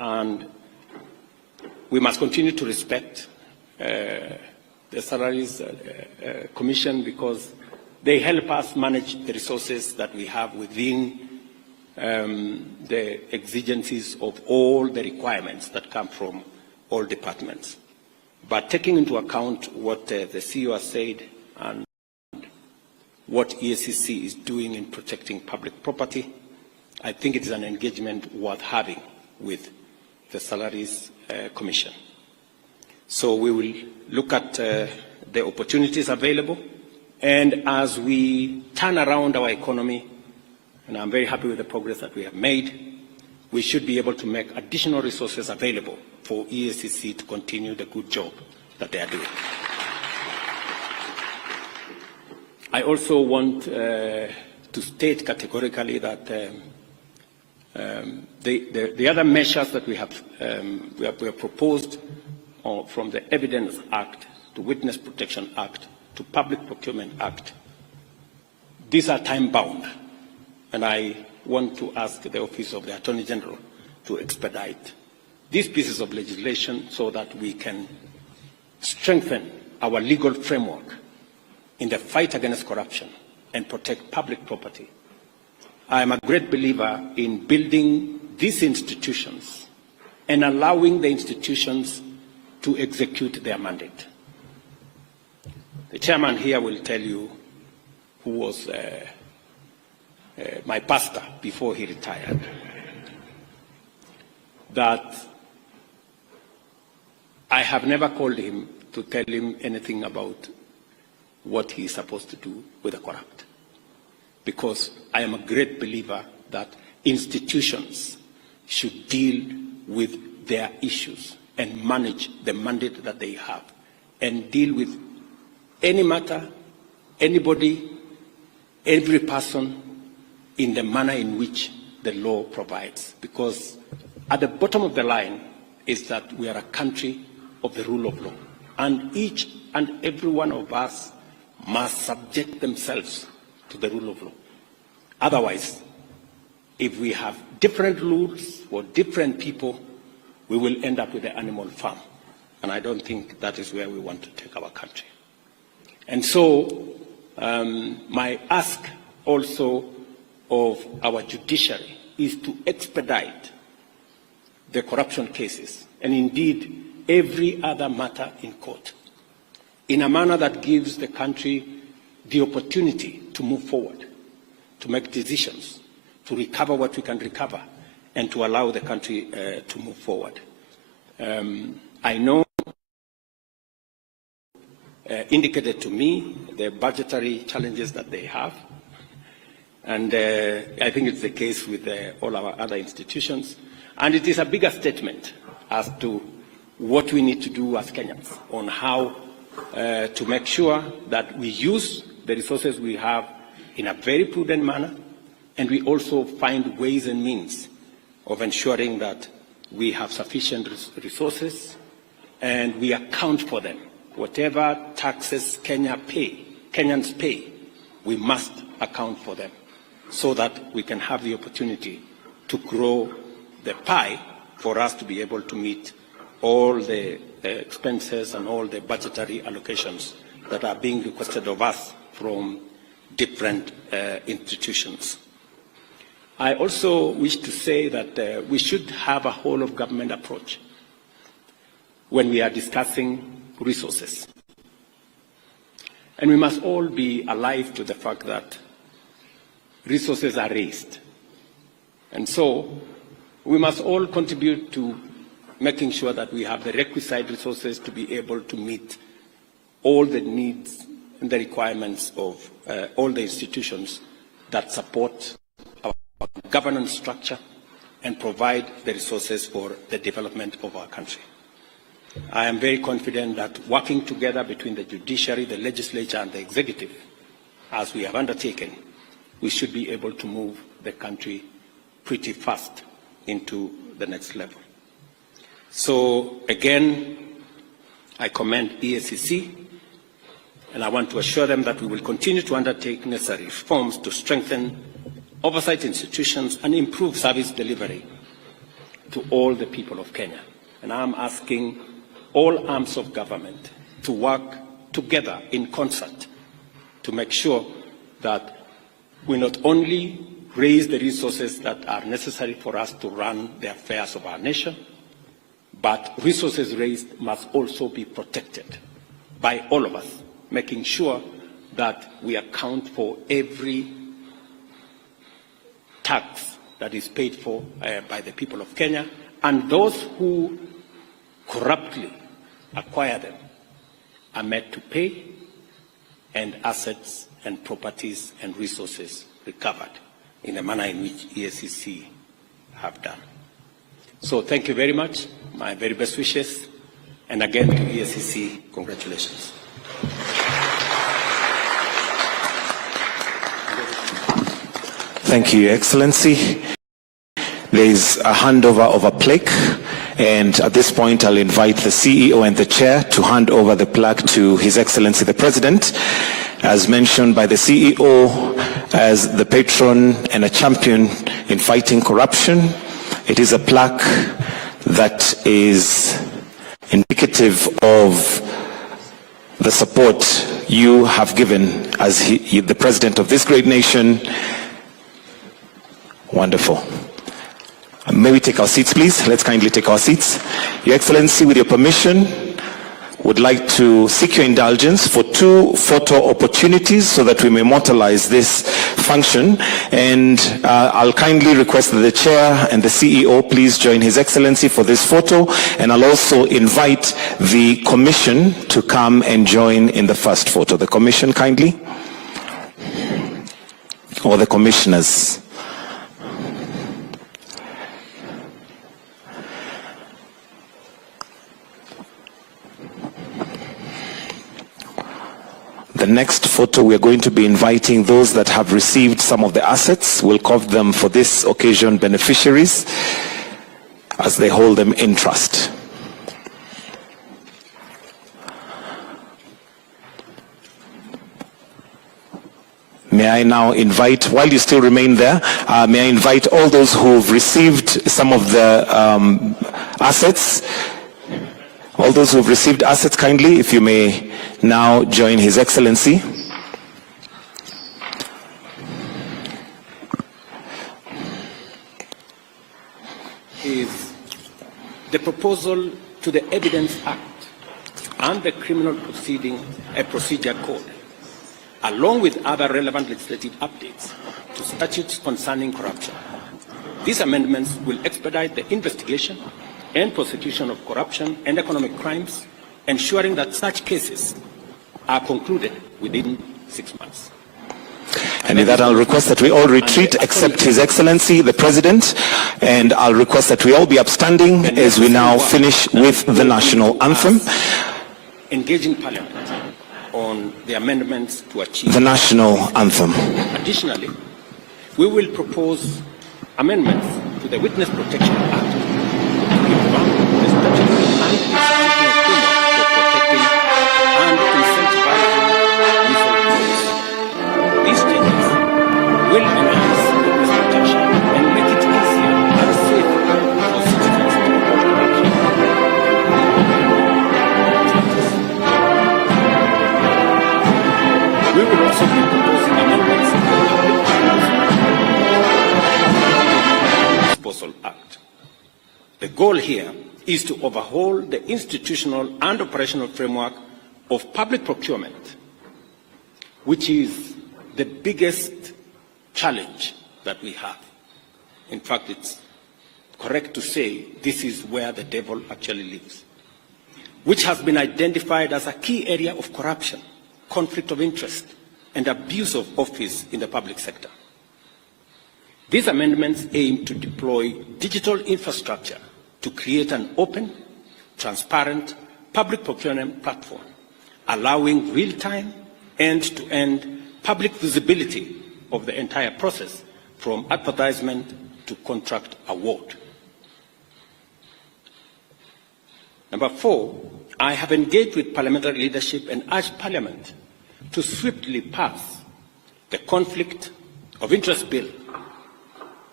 And we must continue to respect the Salaries Commission, because they help us manage the resources that we have within the exigencies of all the requirements that come from all departments. But taking into account what the CEO has said and what EACC is doing in protecting public property, I think it is an engagement worth having with the Salaries Commission. So we will look at the opportunities available, and as we turn around our economy, and I'm very happy with the progress that we have made, we should be able to make additional resources available for EACC to continue the good job that they are doing. I also want to state categorically that the other measures that we have proposed from the Evidence Act to Witness Protection Act to Public Procurement Act, these are time-bound, and I want to ask the Office of the Attorney General to expedite these pieces of legislation so that we can strengthen our legal framework in the fight against corruption and protect public property. I am a great believer in building these institutions and allowing the institutions to execute their mandate. The chairman here will tell you, who was my pastor before he retired, that I have never called him to tell him anything about what he is supposed to do with the corrupt, because I am a great believer that institutions should deal with their issues and manage the mandate that they have and deal with any matter, anybody, every person in the manner in which the law provides. Because at the bottom of the line is that we are a country of the rule of law, and each and every one of us must subject themselves to the rule of law. Otherwise, if we have different rules for different people, we will end up with the animal farm. And I don't think that is where we want to take our country. And so my ask also of our judiciary is to expedite the corruption cases, and indeed every other matter in court, in a manner that gives the country the opportunity to move forward, to make decisions, to recover what we can recover, and to allow the country to move forward. I know indicated to me the budgetary challenges that they have, and I think it's the case with all our other institutions, and it is a bigger statement as to what we need to do as Kenyans on how to make sure that we use the resources we have in a very prudent manner, and we also find ways and means of ensuring that we have sufficient resources and we account for them. Whatever taxes Kenyans pay, we must account for them so that we can have the opportunity to grow the pie for us to be able to meet all the expenses and all the budgetary allocations that are being requested of us from different institutions. I also wish to say that we should have a whole-of-government approach when we are discussing resources. And we must all be alive to the fact that resources are raised. And so we must all contribute to making sure that we have the requisite resources to be able to meet all the needs and the requirements of all the institutions that support our governance structure and provide the resources for the development of our country. I am very confident that working together between the judiciary, the legislature, and the executive, as we have undertaken, we should be able to move the country pretty fast into the next level. So again, I commend EACC, and I want to assure them that we will continue to undertake necessary reforms to strengthen oversight institutions and improve service delivery. to all the people of Kenya. And I'm asking all arms of government to work together in concert to make sure that we not only raise the resources that are necessary for us to run the affairs of our nation, but resources raised must also be protected by all of us, making sure that we account for every tax that is paid for by the people of Kenya, and those who corruptly acquire them are made to pay, and assets and properties and resources recovered in the manner in which EACC have done. So thank you very much. My very best wishes. And again to EACC, congratulations. Thank you, Your Excellency. There is a handover of a plaque, and at this point I'll invite the CEO and the Chair to hand over the plaque to His Excellency the President. As mentioned by the CEO, as the patron and a champion in fighting corruption, it is a plaque that is indicative of the support you have given as the President of this great nation. Wonderful. May we take our seats, please? Let's kindly take our seats. Your Excellency, with your permission, would like to seek your indulgence for 2 photo opportunities so that we may immortalize this function. And I'll kindly request that the Chair and the CEO please join His Excellency for this photo. And I'll also invite the Commission to come and join in the first photo. The Commission, kindly. Or the Commissioners. The next photo, we are going to be inviting those that have received some of the assets. We'll call them for this occasion beneficiaries as they hold them in trust. May I now invite, while you still remain there, may I invite all those who've received some of the assets. All those who have received assets, kindly, if you may now join His Excellency. Is the proposal to the Evidence Act and the Criminal Procedure Code, along with other relevant legislative updates to statutes concerning corruption. These amendments will expedite the investigation and prosecution of corruption and economic crimes, ensuring that such cases are concluded within 6 months. And with that, I'll request that we all retreat except His Excellency, the President, and I'll request that we all be upstanding as we now finish with the national anthem. Engaging Parliament on the amendments to achieve the national anthem. Additionally, we will propose amendments to the Witness Protection Act to improve the statutory and constitutional framework for protecting and incentivizing whistleblowers. These changes will enhance witness protection and make it easier and safer for citizens to report corruption. We will also be proposing amendments to the Public Disposal Act. The goal here is to overhaul the institutional and operational framework of public procurement, which is the biggest challenge that we have. In fact, it's correct to say this is where the devil actually lives, which has been identified as a key area of corruption, conflict of interest, and abuse of office in the public sector. These amendments aim to deploy digital infrastructure to create an open, transparent public procurement platform, allowing real-time, end-to-end public visibility of the entire process from advertisement to contract award. Number 4, I have engaged with parliamentary leadership and urged Parliament to swiftly pass the Conflict of Interest Bill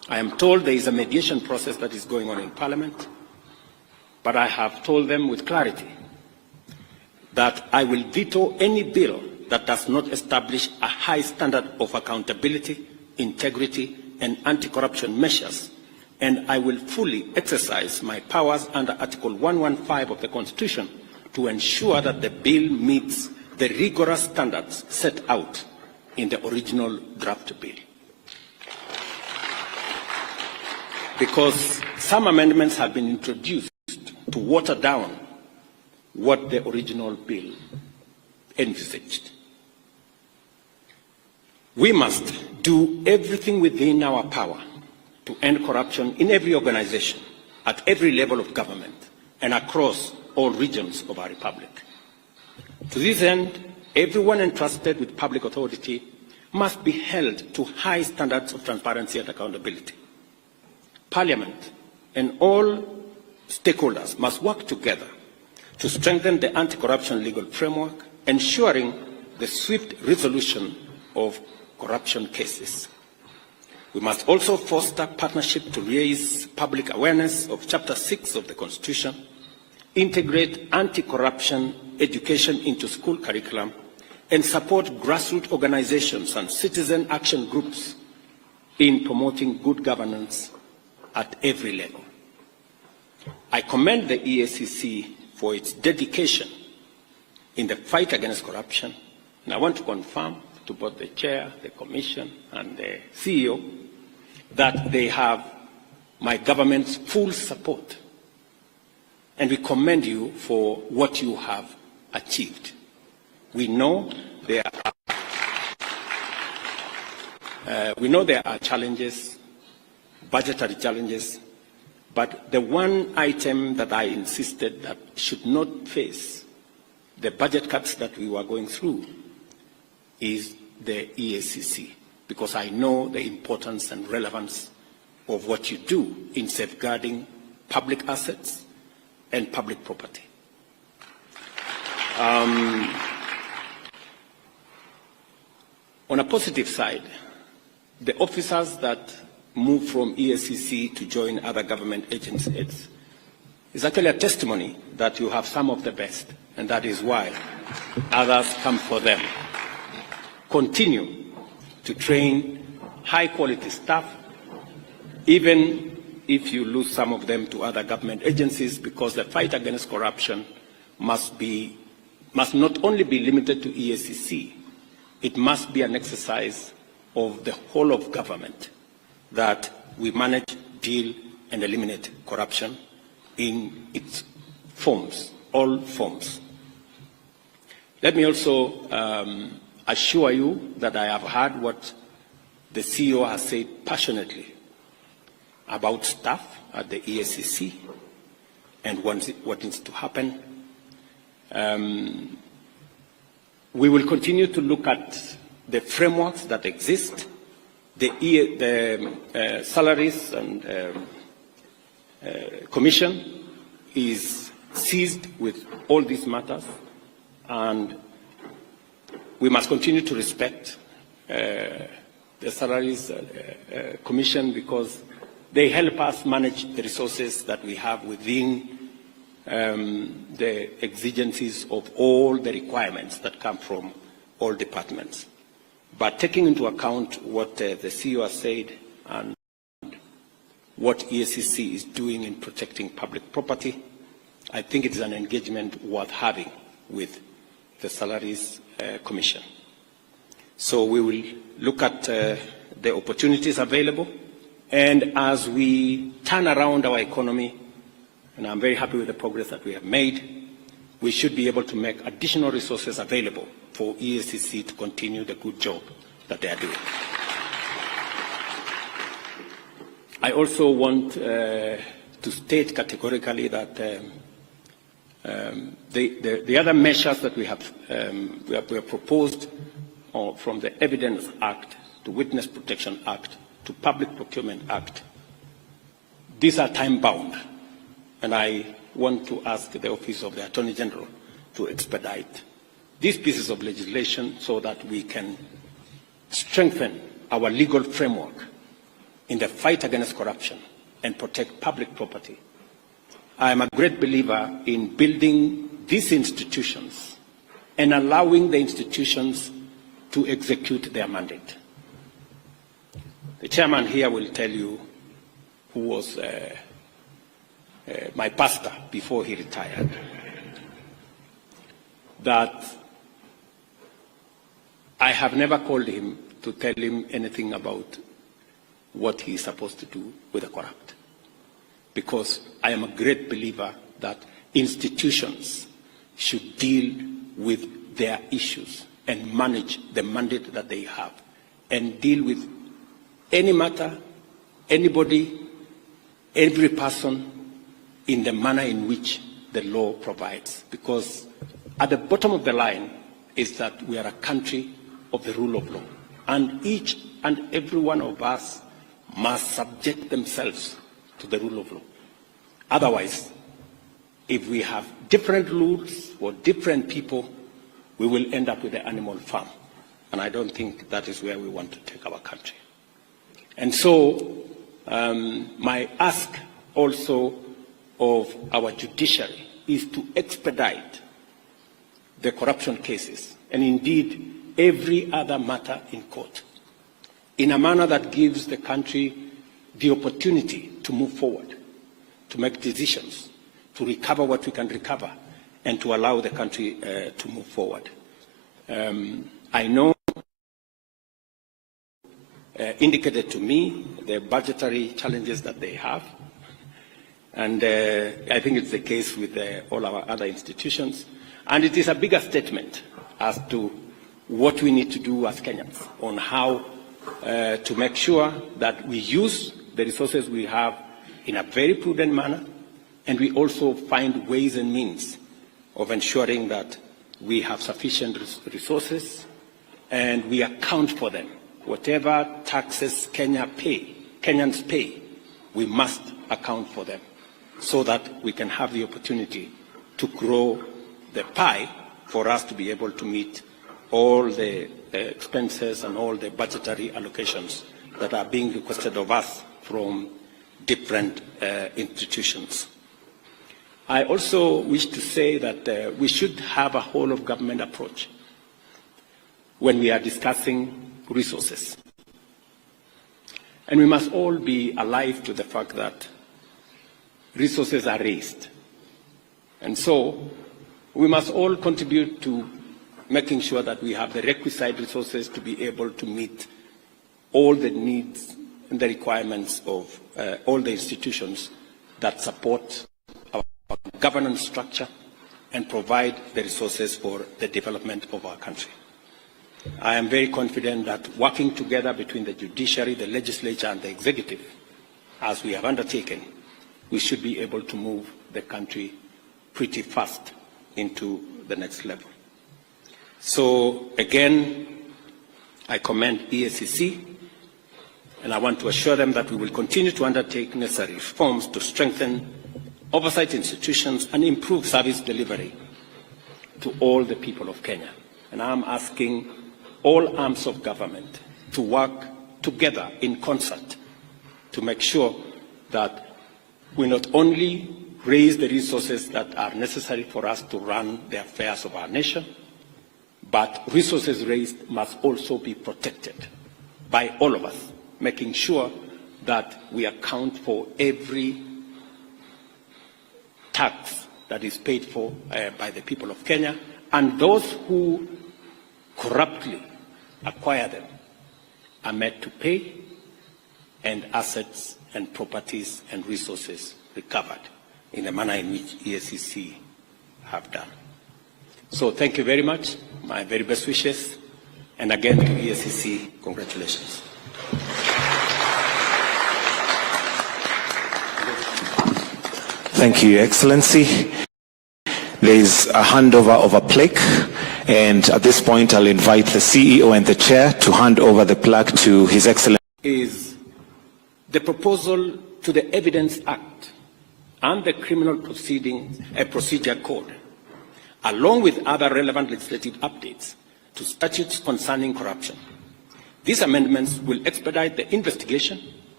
I am told there is a mediation process that is going on in Parliament, but I have told them with clarity that I will veto any bill that does not establish a high standard of accountability, integrity, and anti-corruption measures, and I will fully exercise my powers under Article 115 of the Constitution to ensure that the bill meets the rigorous standards set out in the original draft bill. Because some amendments have been introduced to water down what the original bill envisaged. We must do everything within our power to end corruption in every organization, at every level of government, and across all regions of our republic. To this end, everyone entrusted with public authority must be held to high standards of transparency and accountability. Parliament and all stakeholders must work together to strengthen the anti-corruption legal framework, ensuring the swift resolution of corruption cases. We must also foster partnership to raise public awareness of Chapter 6 of the Constitution, integrate anti-corruption education into school curriculum, and support grassroots organizations and citizen action groups in promoting good governance at every level. I commend the EACC for its dedication in the fight against corruption, and I want to confirm to both the Chair, the Commission, and the CEO that they have my government's full support, and we commend you for what you have achieved. We know there are challenges, budgetary challenges, but the one item that I insisted that should not face the budget cuts that we were going through is the EACC, because I know the importance and relevance of what you do in safeguarding public assets and public property. On a positive side, the officers that move from EACC to join other government agencies is actually a testimony that you have some of the best, and that is why others come for them. Continue to train high-quality staff, even if you lose some of them to other government agencies, because the fight against corruption must not only be limited to EACC, it must be an exercise of the whole of government, that we manage, deal, and eliminate corruption in its forms, all forms. Let me also assure you that I have heard what the CEO has said passionately about staff at the EACC and what needs to happen. We will continue to look at the frameworks that exist, the salaries and commission is seized with all these matters, and we must continue to respect the salaries commission, because they help us manage the resources that we have within the exigencies of all the requirements that come from all departments. But taking into account what the CEO has said and what EACC is doing in protecting public property, I think it is an engagement worth having with the Salaries Commission. So we will look at the opportunities available, and as we turn around our economy, and I'm very happy with the progress that we have made, we should be able to make additional resources available for EACC to continue the good job that they are doing. I also want to state categorically that the other measures that we have proposed from the Evidence Act to Witness Protection Act to Public Procurement Act, these are time-bound, and I want to ask the Office of the Attorney General to expedite these pieces of legislation so that we can strengthen our legal framework in the fight against corruption and protect public property. I am a great believer in building these institutions and allowing the institutions to execute their mandate. The chairman here will tell you who was my pastor before he retired, that I have never called him to tell him anything about what he is supposed to do with the corrupt. Because I am a great believer that institutions should deal with their issues and manage the mandate that they have and deal with any matter, anybody, every person in the manner in which the law provides. Because at the bottom of the line is that we are a country of the rule of law. And each and every one of us must subject themselves to the rule of law. Otherwise, if we have different rules for different people, we will end up with the animal farm. And I don't think that is where we want to take our country. And so my ask also of our judiciary is to expedite the corruption cases, and indeed every other matter in court, in a manner that gives the country the opportunity to move forward, to make decisions, to recover what we can recover, and to allow the country to move forward. I know indicated to me the budgetary challenges that they have, and I think it's the case with all our other institutions, and it is a bigger statement as to what we need to do as Kenyans on how to make sure that we use the resources we have in a very prudent manner, and we also find ways and means of ensuring that we have sufficient resources and we account for them. Whatever taxes Kenyans pay, we must account for them so that we can have the opportunity to grow the pie for us to be able to meet all the expenses and all the budgetary allocations that are being requested of us from different institutions. I also wish to say that we should have a whole of government approach when we are discussing resources. And we must all be alive to the fact that resources are raised. And so we must all contribute to making sure that we have the requisite resources to be able to meet all the needs and the requirements of all the institutions that support our governance structure and provide the resources for the development of our country. I am very confident that working together between the judiciary, the legislature, and the executive, as we have undertaken, we should be able to move the country pretty fast into the next level. So again, I commend EACC, and I want to assure them that we will continue to undertake necessary reforms to strengthen oversight institutions and improve service delivery to all the people of Kenya. And I'm asking all arms of government to work together in concert to make sure that we not only raise the resources that are necessary for us to run the affairs of our nation, but resources raised must also be protected by all of us, making sure that we account for every tax that is paid for by the people of Kenya, and those who corruptly acquire them are made to pay, and assets and properties and resources recovered in the manner in which EACC have done. So thank you very much. My very best wishes. And again to EACC, congratulations. Thank you, Your Excellency. There is a handover of a plaque, and at this point I'll invite the CEO and the Chair to hand over the plaque to His Excellency. Is the proposal to the Evidence Act and the Criminal Procedure Code, along with other relevant legislative updates to statutes concerning corruption. These amendments will expedite the investigation,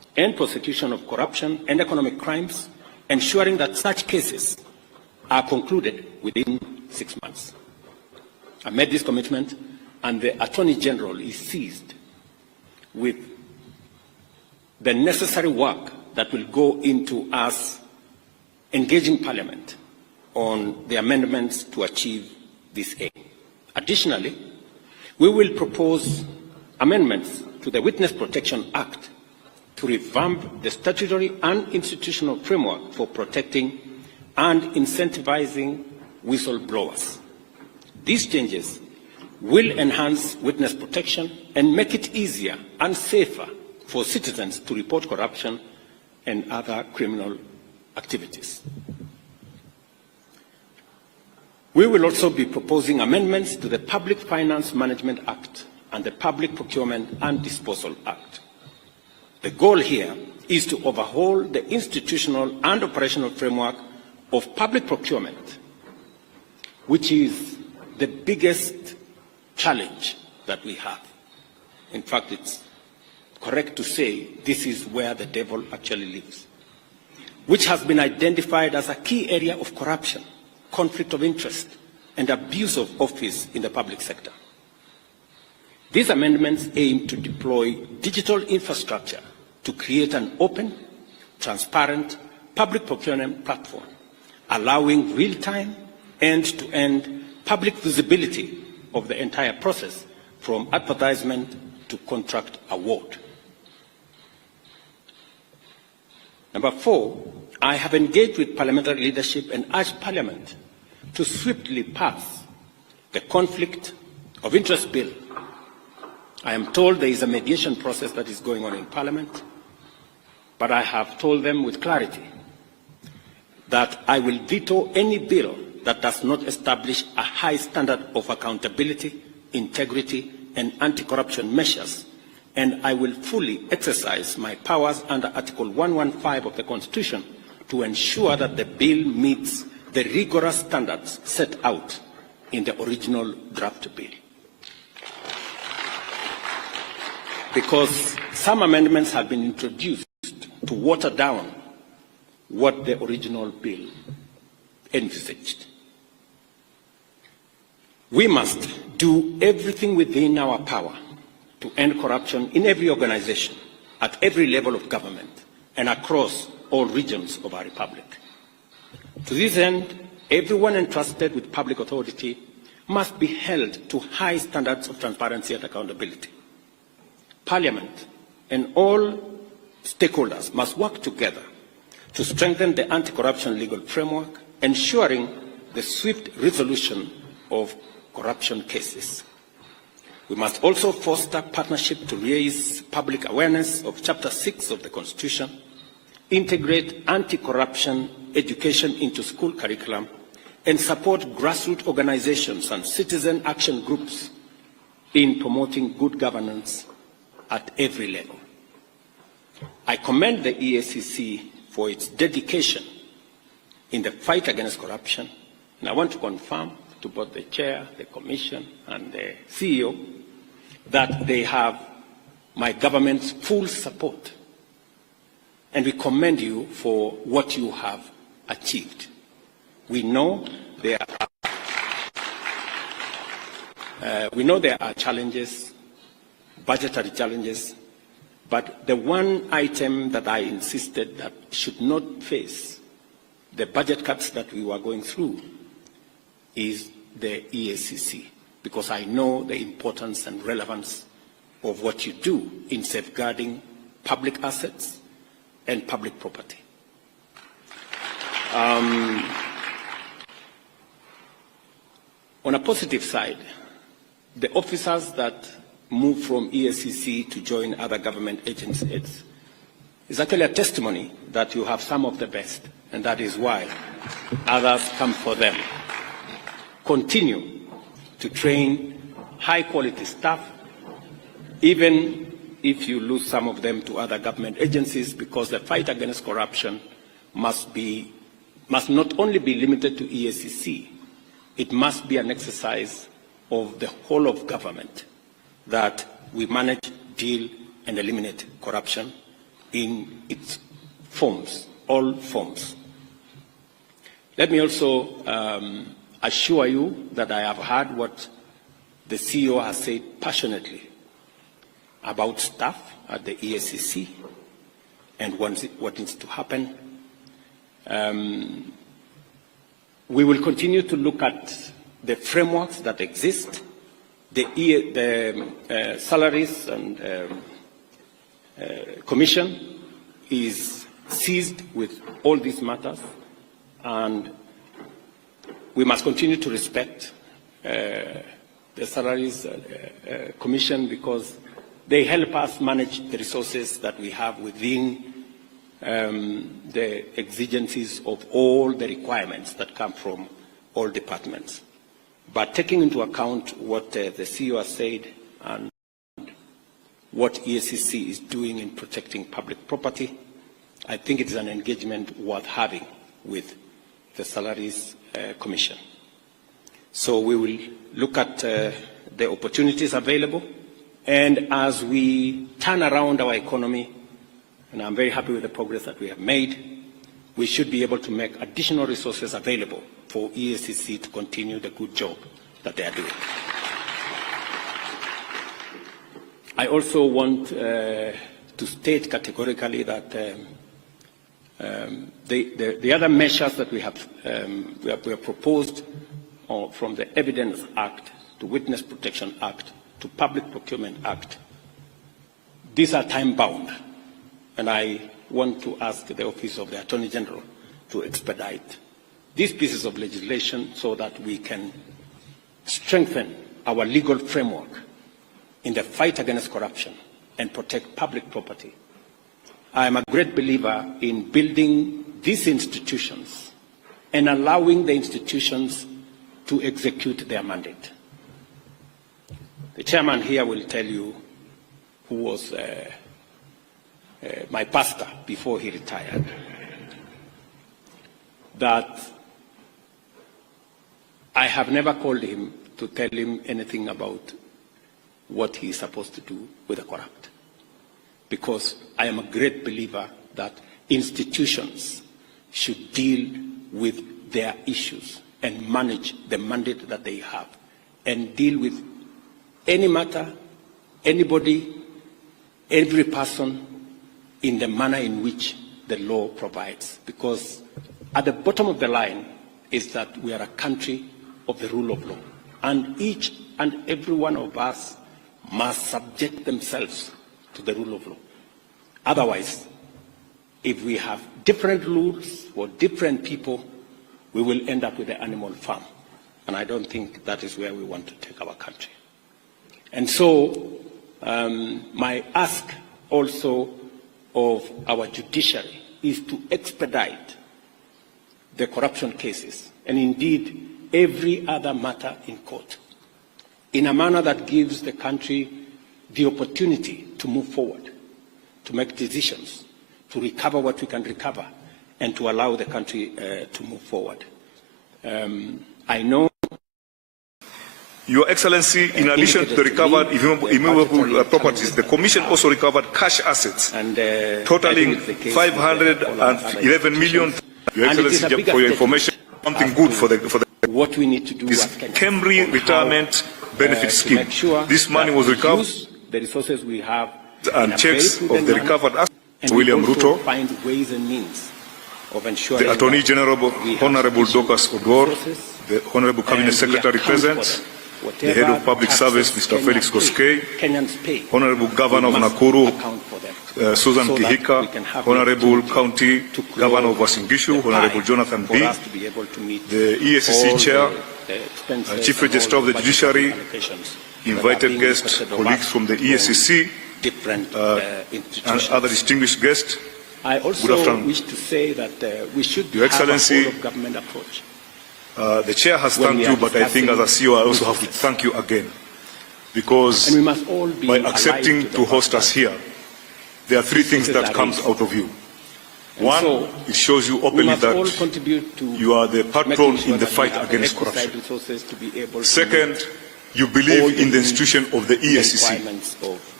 and prosecution of corruption and economic crimes, ensuring that such cases are concluded within 6 months. I made this commitment, and the Attorney General is seized with the necessary work that will go into us engaging Parliament on the amendments to achieve this aim. Additionally, we will propose amendments to the Witness Protection Act to revamp the statutory and institutional framework for protecting and incentivizing whistleblowers. These changes will enhance witness protection and make it easier and safer for citizens to report corruption and other criminal activities. We will also be proposing amendments to the Public Finance Management Act and the Public Procurement and Disposal Act. The goal here is to overhaul the institutional and operational framework of public procurement, which is the biggest challenge that we have. In fact, it's correct to say this is where the devil actually lives, which has been identified as a key area of corruption, conflict of interest, and abuse of office in the public sector. These amendments aim to deploy digital infrastructure to create an open, transparent public procurement platform, allowing real-time, end-to-end public visibility of the entire process from advertisement to contract award. Number 4, I have engaged with parliamentary leadership and urged Parliament to swiftly pass the Conflict of Interest Bill. I am told there is a mediation process that is going on in Parliament, but I have told them with clarity that I will veto any bill that does not establish a high standard of accountability, integrity, and anti-corruption measures, and I will fully exercise my powers under Article 115 of the Constitution to ensure that the bill meets the rigorous standards set out in the original draft bill. Because some amendments have been introduced to water down what the original bill envisaged. We must do everything within our power to end corruption in every organization, at every level of government, and across all regions of our republic. To this end, everyone entrusted with public authority must be held to high standards of transparency and accountability. Parliament and all stakeholders must work together to strengthen the anti-corruption legal framework, ensuring the swift resolution of corruption cases. We must also foster partnership to raise public awareness of Chapter 6 of the Constitution, integrate anti-corruption education into school curriculum, and support grassroots organizations and citizen action groups in promoting good governance at every level. I commend the EACC for its dedication in the fight against corruption, and I want to confirm to both the Chair, the Commission, and the CEO that they have my government's full support, and we commend you for what you have achieved. We know there are challenges, budgetary challenges, but the one item that I insisted that should not face the budget cuts that we were going through is the EACC, because I know the importance and relevance of what you do in safeguarding public assets and public property. On a positive side, the officers that move from EACC to join other government agencies is actually a testimony that you have some of the best, and that is why others come for them. Continue to train high-quality staff, even if you lose some of them to other government agencies, because the fight against corruption must not only be limited to EACC, it must be an exercise of the whole of government, that we manage, deal, and eliminate corruption in its forms, all forms. Let me also assure you that I have heard what the CEO has said passionately about staff at the EACC and what needs to happen. We will continue to look at the frameworks that exist, the salaries and commission is seized with all these matters, and we must continue to respect the salaries commission because they help us manage the resources that we have within the exigencies of all the requirements that come from all departments. But taking into account what the CEO has said and what EACC is doing in protecting public property, I think it is an engagement worth having with the Salaries Commission. So we will look at the opportunities available, and as we turn around our economy, and I'm very happy with the progress that we have made, we should be able to make additional resources available for EACC to continue the good job that they are doing. I also want to state categorically that the other measures that we have proposed from the Evidence Act to Witness Protection Act to Public Procurement Act, these are time-bound, and I want to ask the Office of the Attorney General to expedite these pieces of legislation so that we can strengthen our legal framework in the fight against corruption and protect public property. I am a great believer in building these institutions and allowing the institutions to execute their mandate. The chairman here will tell you who was my pastor before he retired, that I have never called him to tell him anything about what he is supposed to do with the corrupt, because I am a great believer that institutions should deal with their issues and manage the mandate that they have and deal with any matter, anybody, every person in the manner in which the law provides. Because at the bottom of the line is that we are a country of the rule of law, and each and every one of us must subject themselves to the rule of law. Otherwise, if we have different rules for different people, we will end up with the animal farm. And I don't think that is where we want to take our country. And so my ask also of our judiciary is to expedite the corruption cases, and indeed every other matter in court, in a manner that gives the country the opportunity to move forward, to make decisions, to recover what we can recover, and to allow the country to move forward. I know, Your Excellency, in addition to the recovered immovable properties, the Commission also recovered cash assets totaling 511 million. Your Excellency, for your information, something good for the what we need to do is Camry Retirement Benefit Scheme. Sure this money was recovered the resources we have and checks of the recovered assets. William Ruto, find ways and means of ensuring the Attorney General, Honorable Dorcas Odwor, the Honorable Cabinet Secretary present, the Head of Public Service, Mr. Felix Koskei, Honorable Governor of Nakuru, Susan Kihika, Honorable County Governor of Uasin Gishu, Honorable Jonathan B, the EACC Chair, Chief Registrar of the Judiciary, invited guests, colleagues from the EACC, and other distinguished guests. I also wish to say that we should Your Excellency, have a whole-of-government approach. The Chair has thanked you, but I think as a CEO I also have to thank you again, because by accepting to host us here, there are three things that comes out of you. One, it shows you openly that you are the patron in the fight against corruption. Second, you believe in the institution of the EACC.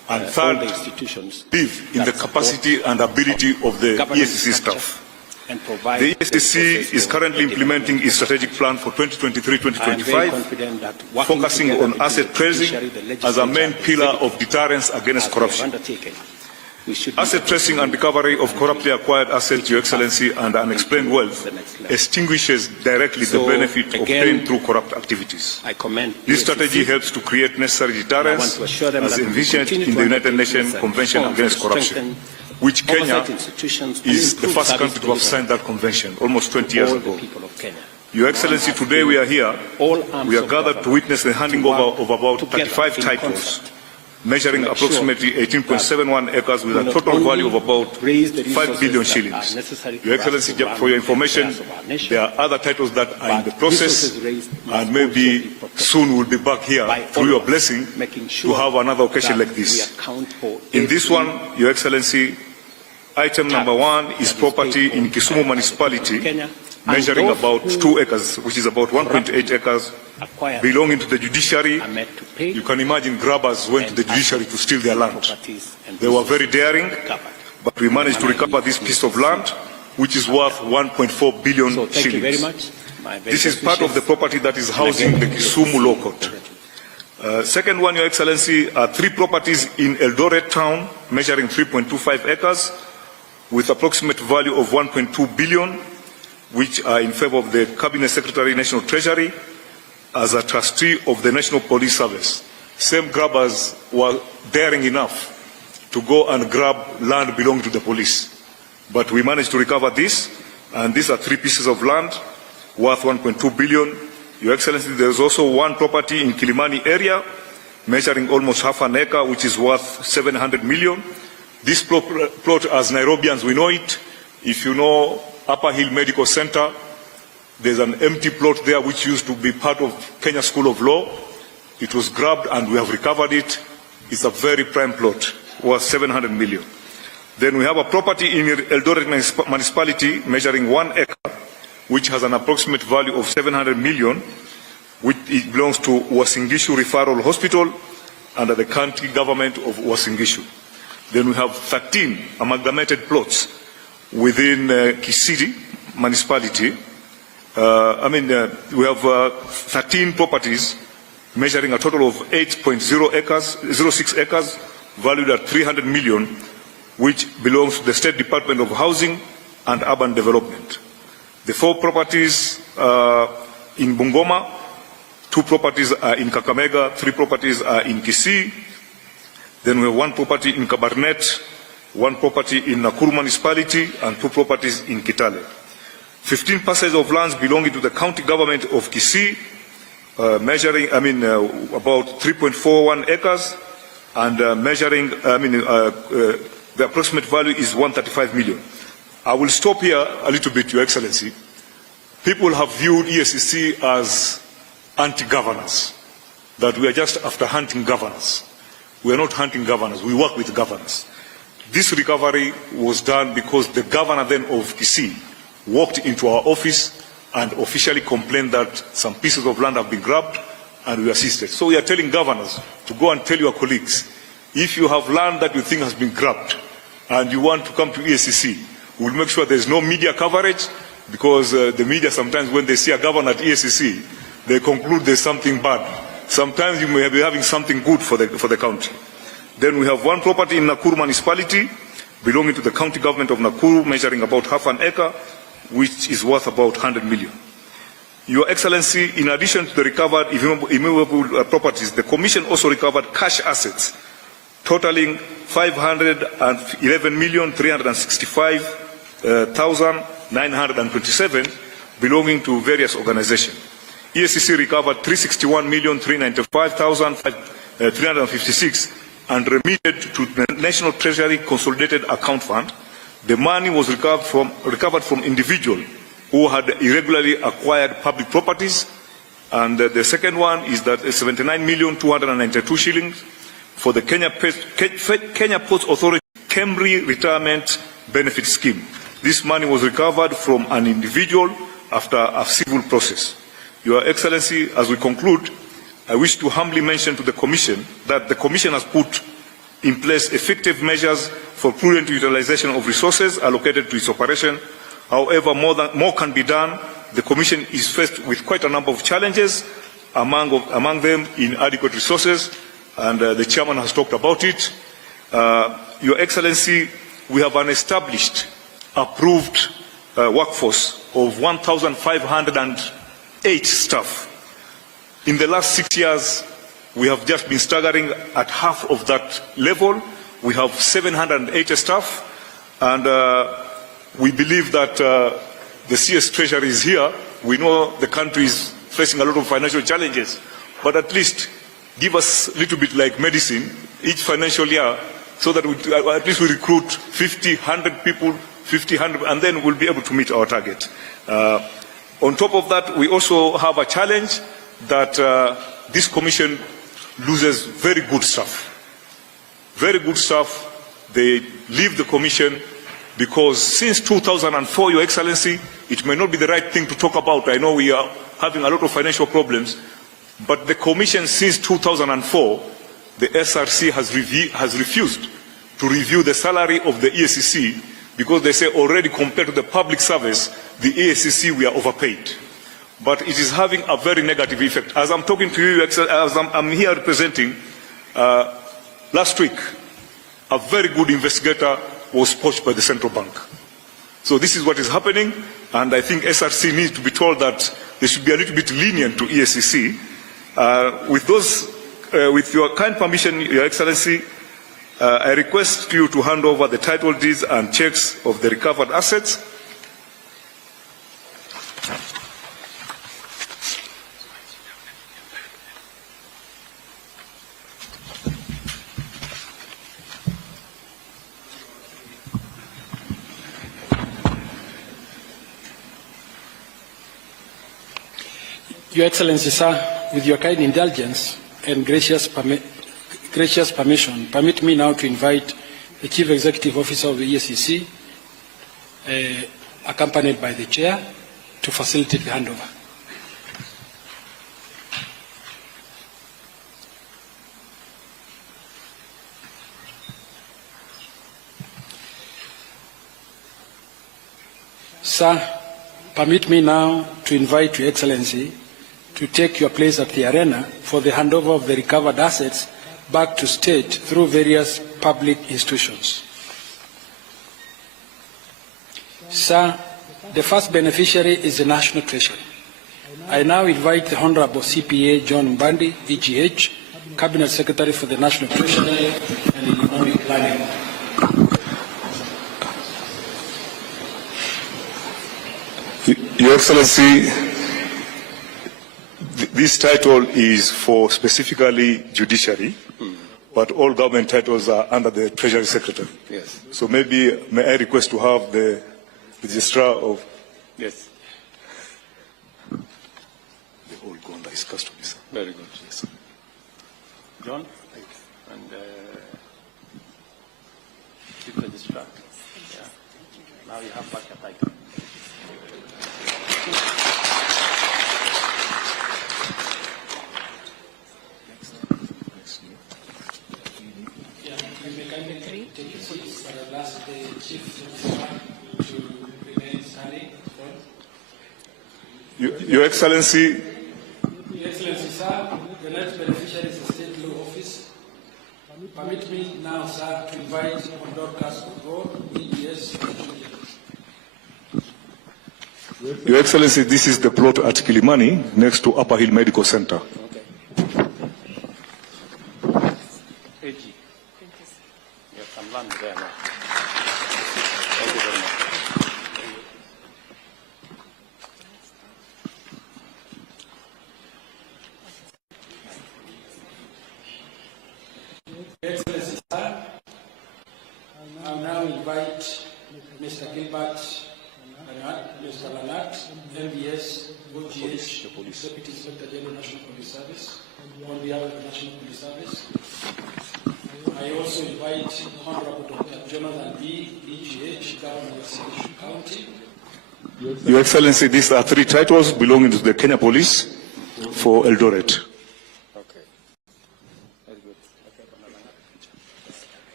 And all third, the institutions believe in that the capacity and ability of the governance EACC structure staff. and provide The the EACC process is for currently the implementing its strategic plan for I am very 2023-2025, confident that working focusing together on between asset the tracing judiciary, the as a main legislature, pillar the of deterrence against as we have corruption. undertaken, we should be Asset able tracing to and recovery of corruptly acquired assets, Your Excellency, and unexplained wealth the next level. extinguishes directly the So, benefit again, obtained through corrupt activities. I commend This EACC. strategy helps to create necessary deterrence to assure them as that we envisioned continue in to the United undertake Nations necessary Convention reforms Against to Corruption, strengthen which Kenya oversight institutions and is the improve first service country to have delivery signed that convention almost 20 to years all ago. the people of Kenya. Your Excellency, today we are here. All arms We are of gathered to government witness the handing to work over of about together 35 in titles, concert measuring to make approximately sure 18.71 acres with we a not total only value of about raise the 5 billion resources that shillings. are necessary Your for us Excellency, to run for your the information, affairs of our nation, there are other titles that are in but the process, resources raised must and also maybe be protected soon we'll be back here by through all your of us, blessing making to sure have another occasion that like this. we account for In this every one, Your Excellency, item number one is property in Kisumu municipality, Kenya, measuring and those about who 2 acres, which is about 1.8 acres, acquired belonging to the judiciary. are made to pay. You can imagine grabbers went to the judiciary to steal their land. Properties and They were resources very daring, covered. but we managed to recover this piece of land, which is worth 1.4 billion So thank you very shillings. much. My very This is best part of the wishes. property that is housing the Kisumu Law Court. Second one, Your Excellency, are 3 properties in Eldoret town, measuring 3.25 acres, with approximate value of 1.2 billion, which are in favor of the Cabinet Secretary, National Treasury, as a trustee of the National Police Service. Same grabbers were daring enough to go and grab land belonging to the police. But we managed to recover this, and these are 3 pieces of land worth 1.2 billion. Your Excellency, there is also 1 property in Kilimani area, measuring almost half an acre, which is worth 700 million. This plot, as Nairobians, we know it. If you know Upper Hill Medical Center, there's an empty plot there which used to be part of Kenya School of Law. It was grabbed and we have recovered it. It's a very prime plot, worth 700 million. Then we have a property in Eldoret municipality measuring 1 acre, which has an approximate value of 700 million, which it belongs to Wasingishu Referral Hospital under the county government of Wasingishu. Then we have 13 amalgamated plots within Kisii municipality. We have 13 properties measuring a total of 8.0 acres, 06 acres, valued at 300 million, which belongs to the State Department of Housing and Urban Development. The 4 properties in Bungoma, 2 properties are in Kakamega, 3 properties are in Kisii. Then we have 1 property in Kabarnet, 1 property in Nakuru municipality, and 2 properties in Kitale. 15 parcels of lands belonging to the county government of Kisii, measuring, about 3.41 acres, and the approximate value is 135 million. I will stop here a little bit, Your Excellency. People have viewed EACC as anti-governance, that we are just after hunting governance. We are not hunting governors, we work with governors. This recovery was done because the governor then of Kisii walked into our office and officially complained that some pieces of land have been grabbed and we assisted. So we are telling governors to go and tell your colleagues, if you have land that you think has been grabbed and you want to come to EACC, we'll make sure there's no media coverage, because the media sometimes when they see a governor at EACC, they conclude there's something bad. Sometimes you may be having something good for the country. Then we have 1 property in Nakuru municipality belonging to the county government of Nakuru, measuring about half an acre, which is worth about 100 million. Your Excellency, in addition to the recovered immovable properties, the Commission also recovered cash assets totaling 511,365,927 belonging to various organizations. EACC recovered 361,395,356 and remitted to the National Treasury Consolidated Account Fund. The money was recovered from individuals who had irregularly acquired public properties. And the second one is that 79,292 shillings for the Kenya Ports Authority Kemri Retirement Benefit Scheme. This money was recovered from an individual after a civil process. Your Excellency, as we conclude, I wish to humbly mention to the Commission that the Commission has put in place effective measures for prudent utilization of resources allocated to its operation. However, more can be done. The Commission is faced with quite a number of challenges, among them inadequate resources, and the Chairman has talked about it. Your Excellency, we have an established, approved workforce of 1,508 staff. In the last 6 years, we have just been staggering at half of that level. We have 780 staff, and we believe that the CS Treasury is here. We know the country is facing a lot of financial challenges, but at least give us a little bit like medicine each financial year, so that at least we recruit 50, 100 people, 50, 100, and then we'll be able to meet our target. On top of that, we also have a challenge that this Commission loses very good staff. Very good staff. They leave the Commission because since 2004, Your Excellency, it may not be the right thing to talk about. I know we are having a lot of financial problems, but the Commission since 2004, the SRC has refused to review the salary of the EACC because they say already compared to the public service, the EACC, we are overpaid. But it is having a very negative effect. As I'm talking to you, as I'm here representing, last week, a very good investigator was poached by the central bank. So this is what is happening, and I think SRC needs to be told that they should be a little bit lenient to EACC. With your kind permission, Your Excellency, I request you to hand over the title deeds and checks of the recovered assets. Your Excellency, sir, with your kind indulgence and gracious permission, permit me now to invite the Chief Executive Officer of the EACC, accompanied by the Chair, to facilitate the handover. Sir, permit me now to invite Your Excellency to take your place at the arena for the handover of the recovered assets back to state through various public institutions. Sir, the first beneficiary is the National Treasury. I now invite the Honorable CPA John Mbandi, EGH, Cabinet Secretary for the National Treasury and Economic Planning. Your Excellency, this title is for specifically judiciary, but all government titles are under the Treasury Secretary. Yes. So may I request to have the registrar of... Yes. The whole Gonda is custody, sir. Very good. Yes. John? And Chief Registrar. Yeah. Now you have back your title. Your Excellency. Your Excellency, sir, the next beneficiary is the State Law Office. Permit me now, sir, to invite Dr. EGS. Your Excellency, this is the plot at Kilimani, next to Upper Hill Medical Center. Okay. AG. You have some land there now. Thank you very much. Excellency, sir, I now invite Mr. Gilbert, Mr. Lanat, MBS, OGH, Deputy Inspector General National Police Service, on behalf of the National Police Service. I also invite Honorable Dr. Jonathan B. EGH, Governor of Sigi County. Your Excellency, these are 3 titles belonging to the Kenya Police for Eldoret. Okay. Very good. Okay.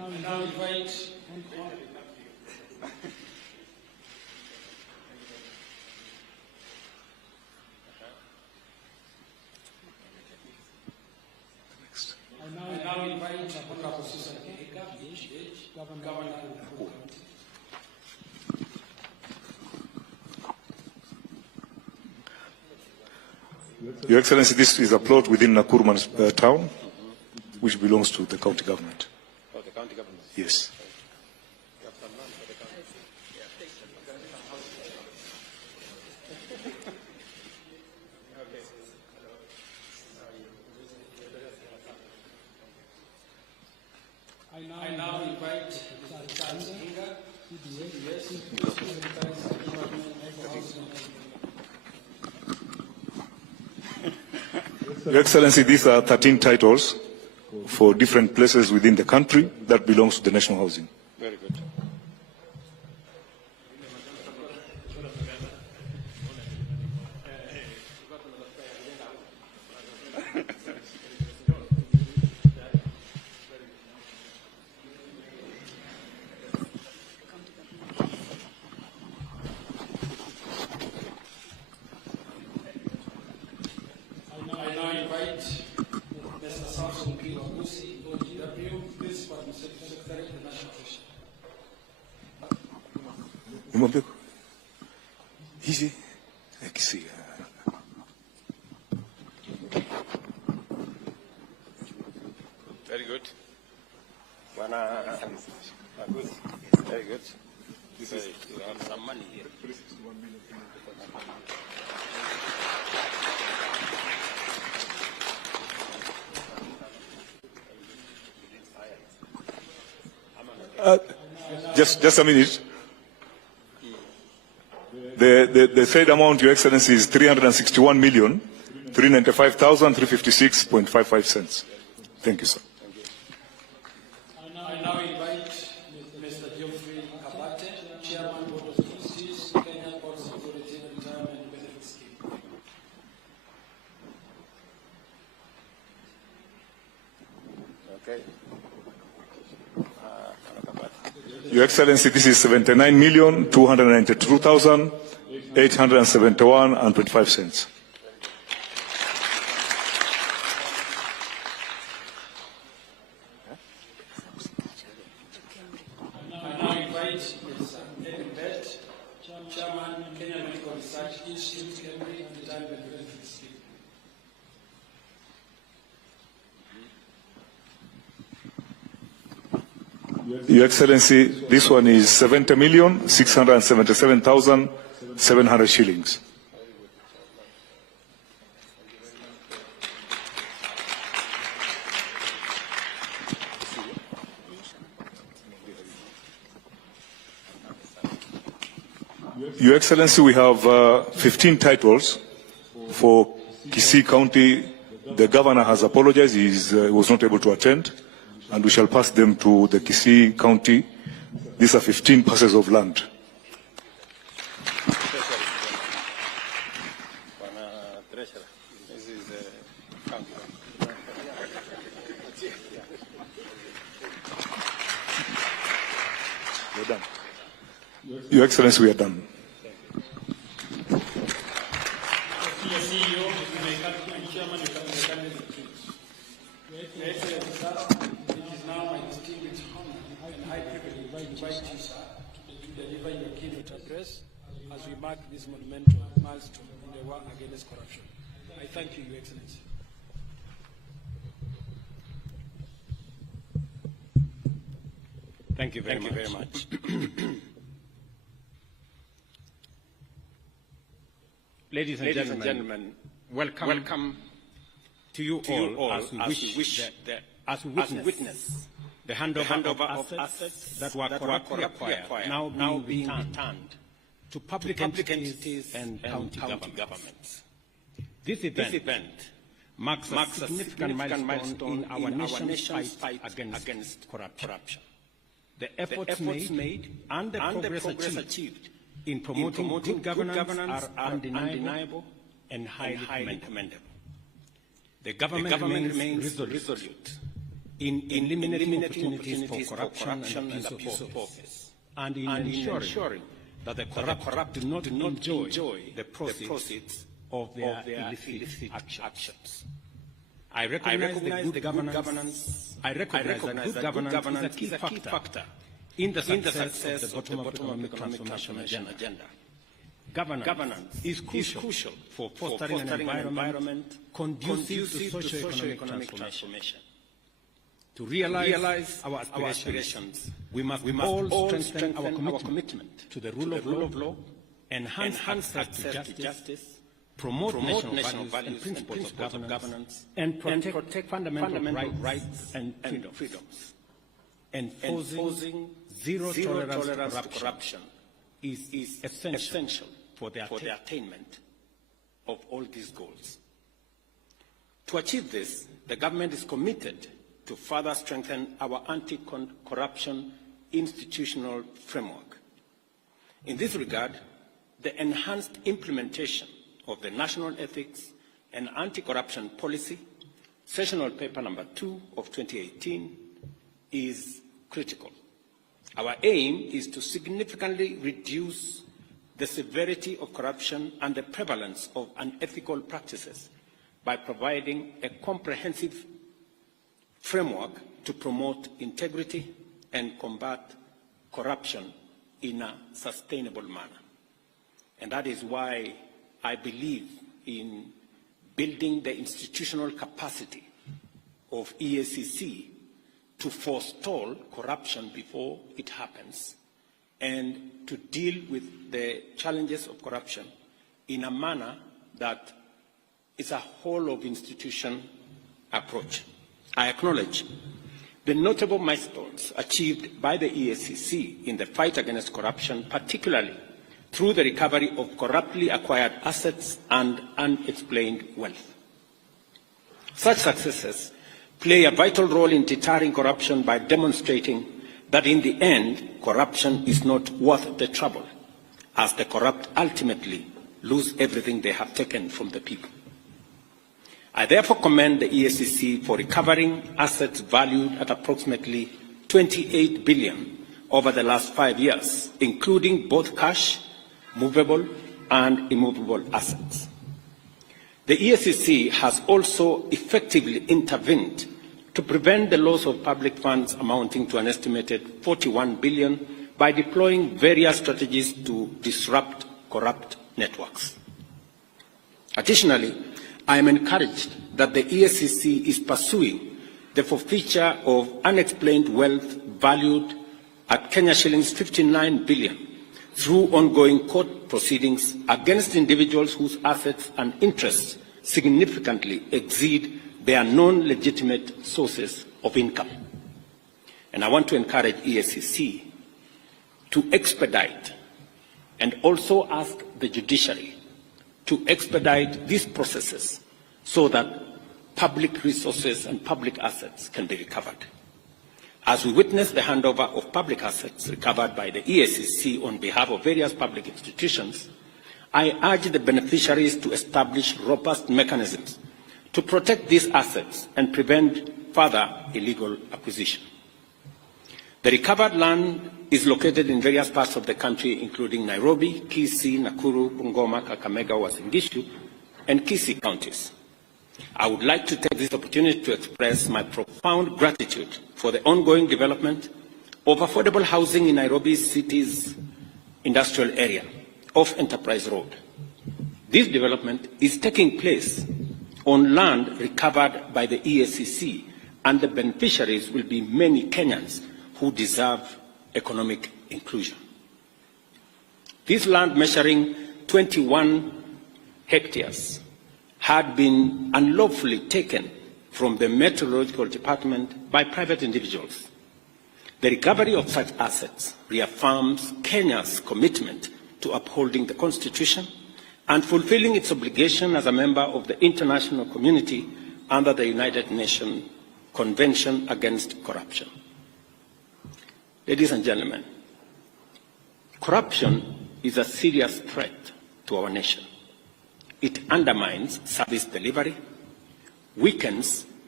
now invite Honorable Susan Jkia, Governor of Nakuru County. Your Excellency, this is a plot within Nakuru town, which belongs to the county government. Oh, the county government? Yes. I now invite Jkia, Your Excellency, these are 13 titles for different places within the country that belongs to the national housing. Very good. I now invite Mr. Samson Kiwagusi, OGW, Principal Secretary of the National Treasury. Easy. I can see. Very good. Very good. You have some money here. Just a minute. The said amount, Your Excellency, is 361,395,356.55 cents. Thank you, sir. I now invite Mr. Geoffrey Kabate, Chairman Board of Trustees, Kenya Ports Authority Retirement Benefit Scheme. Okay. Your Excellency, this is 79,292,871.25 cents. I now invite Mr. Edwin Bett, Chairman, Kenya Medical Research Institute, Cambridge, Retirement Benefit Scheme. Your Excellency, this one is 70,677,700 shillings. Your Excellency, we have 15 titles for Kisii County. The governor has apologized. He was not able to attend, and we shall pass them to the Kisii County. These are 15 parcels of land. This is the county. We're done. Your Excellency, we are done. As we mark this monumental milestone in the war against corruption. I thank you, Your Excellency. Thank you very much. Ladies and gentlemen, welcome to you all as we witness the handover of assets that were corruptly acquired, now being returned to public entities and county governments. This event marks a significant milestone in our nation's fight against corruption. The efforts made and the progress achieved in promoting good governance are undeniable and highly commendable. The government remains resolute in eliminating opportunities for corruption and abuse of office, and in ensuring that the corrupt do not enjoy the proceeds of their illicit actions. I recognize that good governance is a key factor in the success of the bottom-up economic transformation agenda. Governance is crucial for fostering an environment conducive to socio-economic transformation. To realize our aspirations, we must all strengthen our commitment to the rule of law, enhance access to justice, promote national values and principles of governance, and protect fundamental rights and freedoms. Enforcing zero tolerance to corruption is essential for the attainment of all these goals. To achieve this, the government is committed to further strengthen our anti-corruption institutional framework. In this regard, the enhanced implementation of the National Ethics and Anti-Corruption Policy, Sessional Paper Number 2 of 2018, is critical. Our aim is to significantly reduce the severity of corruption and the prevalence of unethical practices by providing a comprehensive framework to promote integrity and combat corruption in a sustainable manner. And that is why I believe in building the institutional capacity of EACC to forestall corruption before it happens and to deal with the challenges of corruption in a manner that is a whole-of-institution approach. I acknowledge the notable milestones achieved by the EACC in the fight against corruption, particularly through the recovery of corruptly acquired assets and unexplained wealth. Such successes play a vital role in deterring corruption by demonstrating that in the end, corruption is not worth the trouble, as the corrupt ultimately lose everything they have taken from the people. I therefore commend the EACC for recovering assets valued at approximately 28 billion over the last 5 years, including both cash, movable and immovable assets. The EACC has also effectively intervened to prevent the loss of public funds amounting to an estimated 41 billion by deploying various strategies to disrupt corrupt networks. Additionally, I am encouraged that the EACC is pursuing the forfeiture of unexplained wealth valued at Kenya shillings 59 billion through ongoing court proceedings against individuals whose assets and interests significantly exceed their non-legitimate sources of income. And I want to encourage EACC to expedite and also ask the judiciary to expedite these processes so that public resources and public assets can be recovered. As we witness the handover of public assets recovered by the EACC on behalf of various public institutions, I urge the beneficiaries to establish robust mechanisms to protect these assets and prevent further illegal acquisition. The recovered land is located in various parts of the country, including Nairobi, Kisii, Nakuru, Bungoma, Kakamega, Uasin Gishu, and Kisii counties. I would like to take this opportunity to express my profound gratitude for the ongoing development of affordable housing in Nairobi city's industrial area off Enterprise Road. This development is taking place on land recovered by the EACC, and the beneficiaries will be many Kenyans who deserve economic inclusion. This land, measuring 21 hectares, had been unlawfully taken from the Meteorological Department by private individuals. The recovery of such assets reaffirms Kenya's commitment to upholding the Constitution and fulfilling its obligation as a member of the international community under the United Nations Convention Against Corruption. Ladies and gentlemen, corruption is a serious threat to our nation. It undermines service delivery, weakens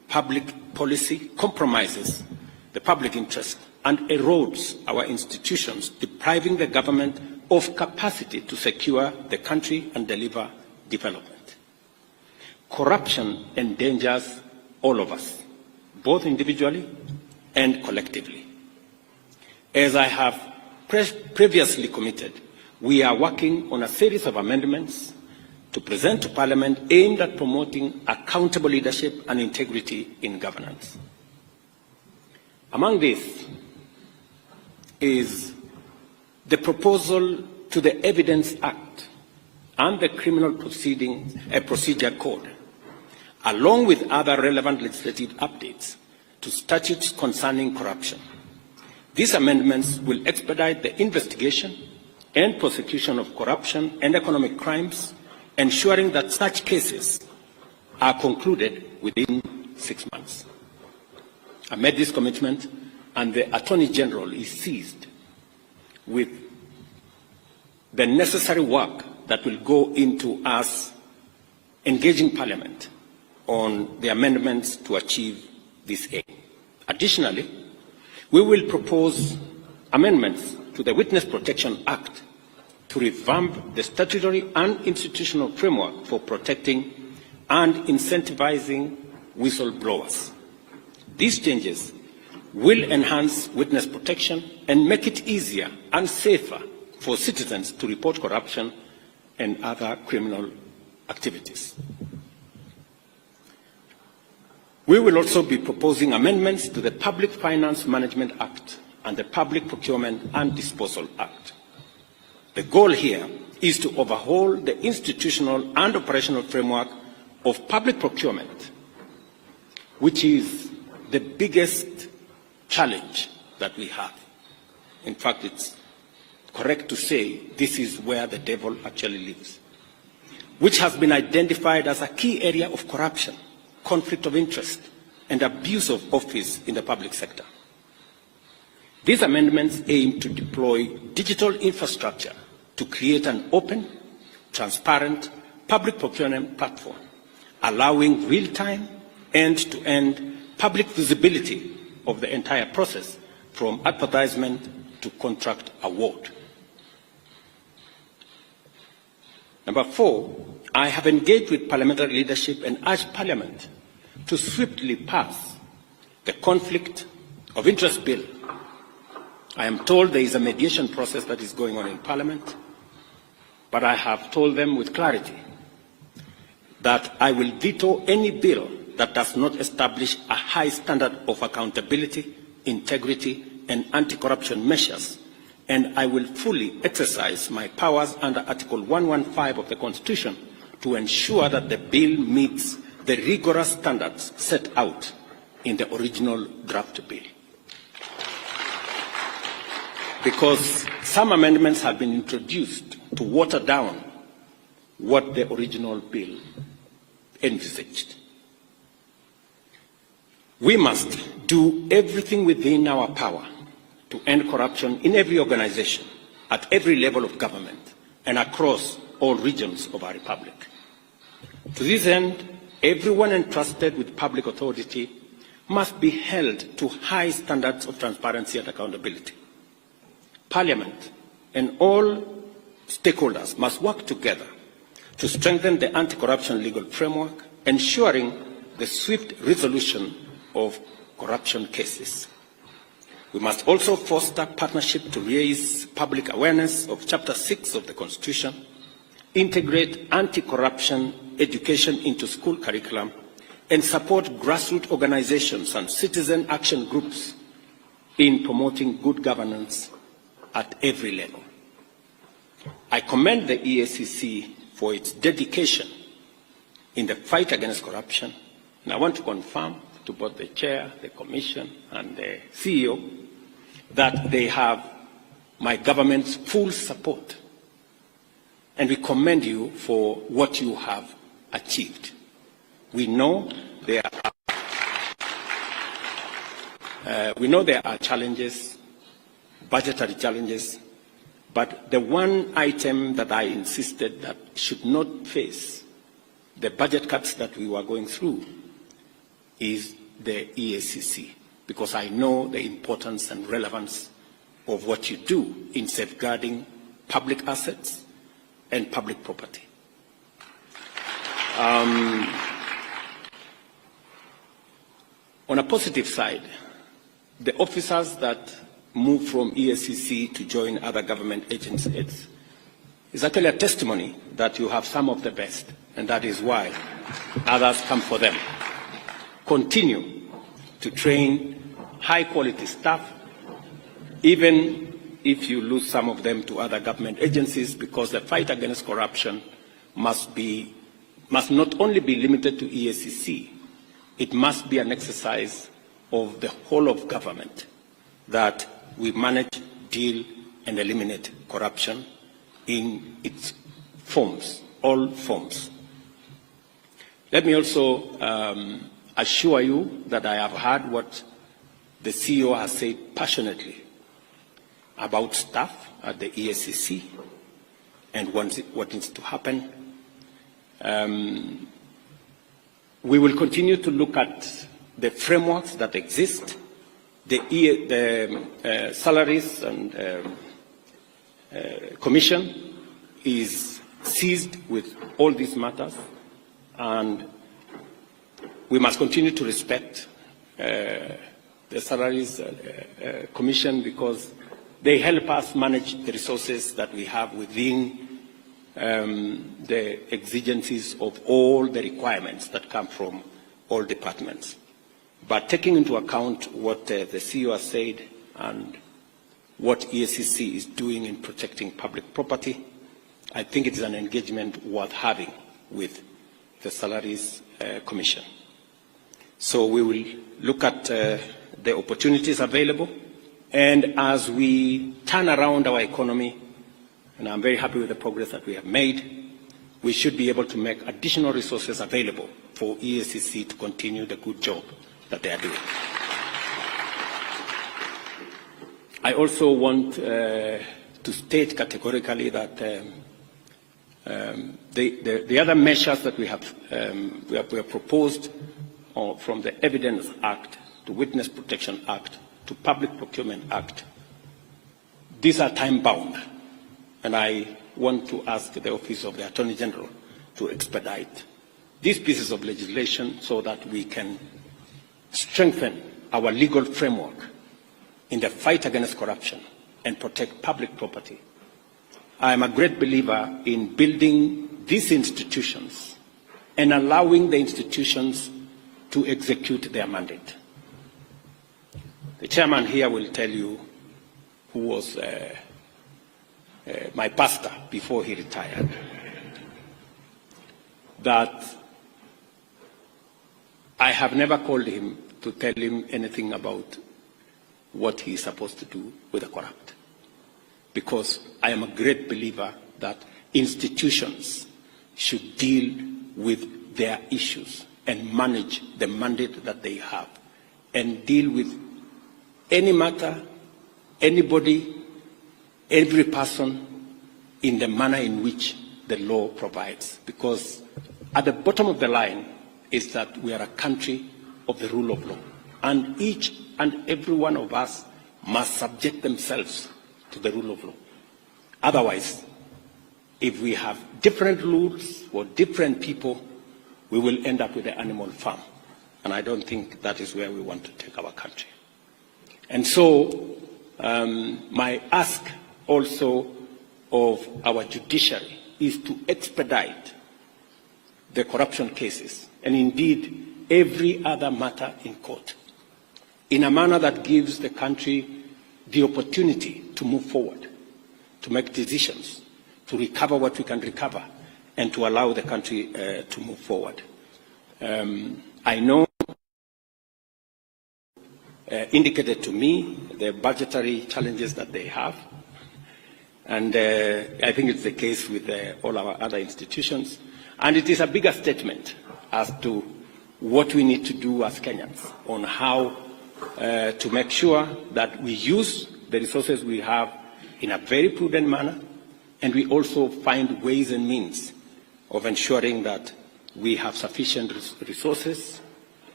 public policy compromises the public interest and erodes our institutions, depriving the government of capacity to secure the country and deliver development. Corruption endangers all of us, both individually and collectively. As I have previously committed, we are working on a series of amendments to present to Parliament aimed at promoting accountable leadership and integrity in governance. Among these is the proposal to the Evidence Act and the Criminal Procedure Code, along with other relevant legislative updates to statutes concerning corruption. These amendments will expedite the investigation and prosecution of corruption and economic crimes, ensuring that such cases are concluded within 6 months. I made this commitment, and the Attorney General is seized with the necessary work that will go into us engaging Parliament on the amendments to achieve this aim. Additionally, we will propose amendments to the Witness Protection Act to revamp the statutory and institutional framework for protecting and incentivizing whistleblowers. These changes will enhance witness protection and make it easier and safer for citizens to report corruption and other criminal activities. We will also be proposing amendments to the Public Finance Management Act and the Public Procurement and Disposal Act. The goal here is to overhaul the institutional and operational framework of public procurement, which is the biggest challenge that we have. In fact, it's correct to say this is where the devil actually lives, which has been identified as a key area of corruption, conflict of interest, and abuse of office in the public sector. These amendments aim to deploy digital infrastructure to create an open, transparent public procurement platform, allowing real-time, end-to-end public visibility of the entire process, from advertisement to contract award. Number 4, I have engaged with parliamentary leadership and urged Parliament to swiftly pass the Conflict of Interest Bill. I am told there is a mediation process that is going on in Parliament, but I have told them with clarity that I will veto any bill that does not establish a high standard of accountability, integrity, and anti-corruption measures, and I will fully exercise my powers under Article 115 of the Constitution to ensure that the bill meets the rigorous standards set out in the original draft bill. Because some amendments have been introduced to water down what the original bill envisaged. We must do everything within our power to end corruption in every organization, at every level of government, and across all regions of our republic. To this end, everyone entrusted with public authority must be held to high standards of transparency and accountability. Parliament and all stakeholders must work together to strengthen the anti-corruption legal framework, ensuring the swift resolution of corruption cases. We must also foster partnership to raise public awareness of Chapter 6 of the Constitution, integrate anti-corruption education into school curriculum, and support grassroots organizations and citizen action groups in promoting good governance at every level. I commend the EACC for its dedication in the fight against corruption, and I want to confirm to both the Chair, the Commission, and the CEO that they have my government's full support, and we commend you for what you have achieved. We know there are challenges, budgetary challenges, but the one item that I insisted that should not face the budget cuts that we were going through is the EACC, because I know the importance and relevance of what you do in safeguarding public assets and public property. On a positive side, the officers that move from EACC to join other government agencies is actually a testimony that you have some of the best, and that is why others come for them. Continue to train high-quality staff, even if you lose some of them to other government agencies, because the fight against corruption must not only be limited to EACC, it must be an exercise of the whole of government, that we manage, deal, and eliminate corruption in its forms, all forms. Let me also assure you that I have heard what the CEO has said passionately about staff at the EACC and what needs to happen. We will continue to look at the frameworks that exist, the salaries and commission is seized with all these matters, and we must continue to respect the salaries commission, because they help us manage the resources that we have within the exigencies of all the requirements that come from all departments. But taking into account what the CEO has said and what EACC is doing in protecting public property, I think it is an engagement worth having with the Salaries Commission. So we will look at the opportunities available, and as we turn around our economy, and I'm very happy with the progress that we have made, we should be able to make additional resources available for EACC to continue the good job that they are doing. I also want to state categorically that the other measures that we have proposed from the Evidence Act to Witness Protection Act to Public Procurement Act, these are time-bound, and I want to ask the Office of the Attorney General to expedite these pieces of legislation so that we can strengthen our legal framework in the fight against corruption and protect public property. I am a great believer in building these institutions and allowing the institutions to execute their mandate. The chairman here will tell you who was my pastor before he retired, that I have never called him to tell him anything about what he is supposed to do with the corrupt, because I am a great believer that institutions should deal with their issues and manage the mandate that they have and deal with any matter, anybody, every person in the manner in which the law provides. Because at the bottom of the line is that we are a country of the rule of law, and each and every one of us must subject themselves to the rule of law. Otherwise, if we have different rules for different people, we will end up with the animal farm. And I don't think that is where we want to take our country. And so my ask also of our judiciary is to expedite the corruption cases, and indeed every other matter in court, in a manner that gives the country the opportunity to move forward, to make decisions, to recover what we can recover, and to allow the country to move forward. I know indicated to me the budgetary challenges that they have, and I think it's the case with all our other institutions, and it is a bigger statement as to what we need to do as Kenyans on how to make sure that we use the resources we have in a very prudent manner, and we also find ways and means of ensuring that we have sufficient resources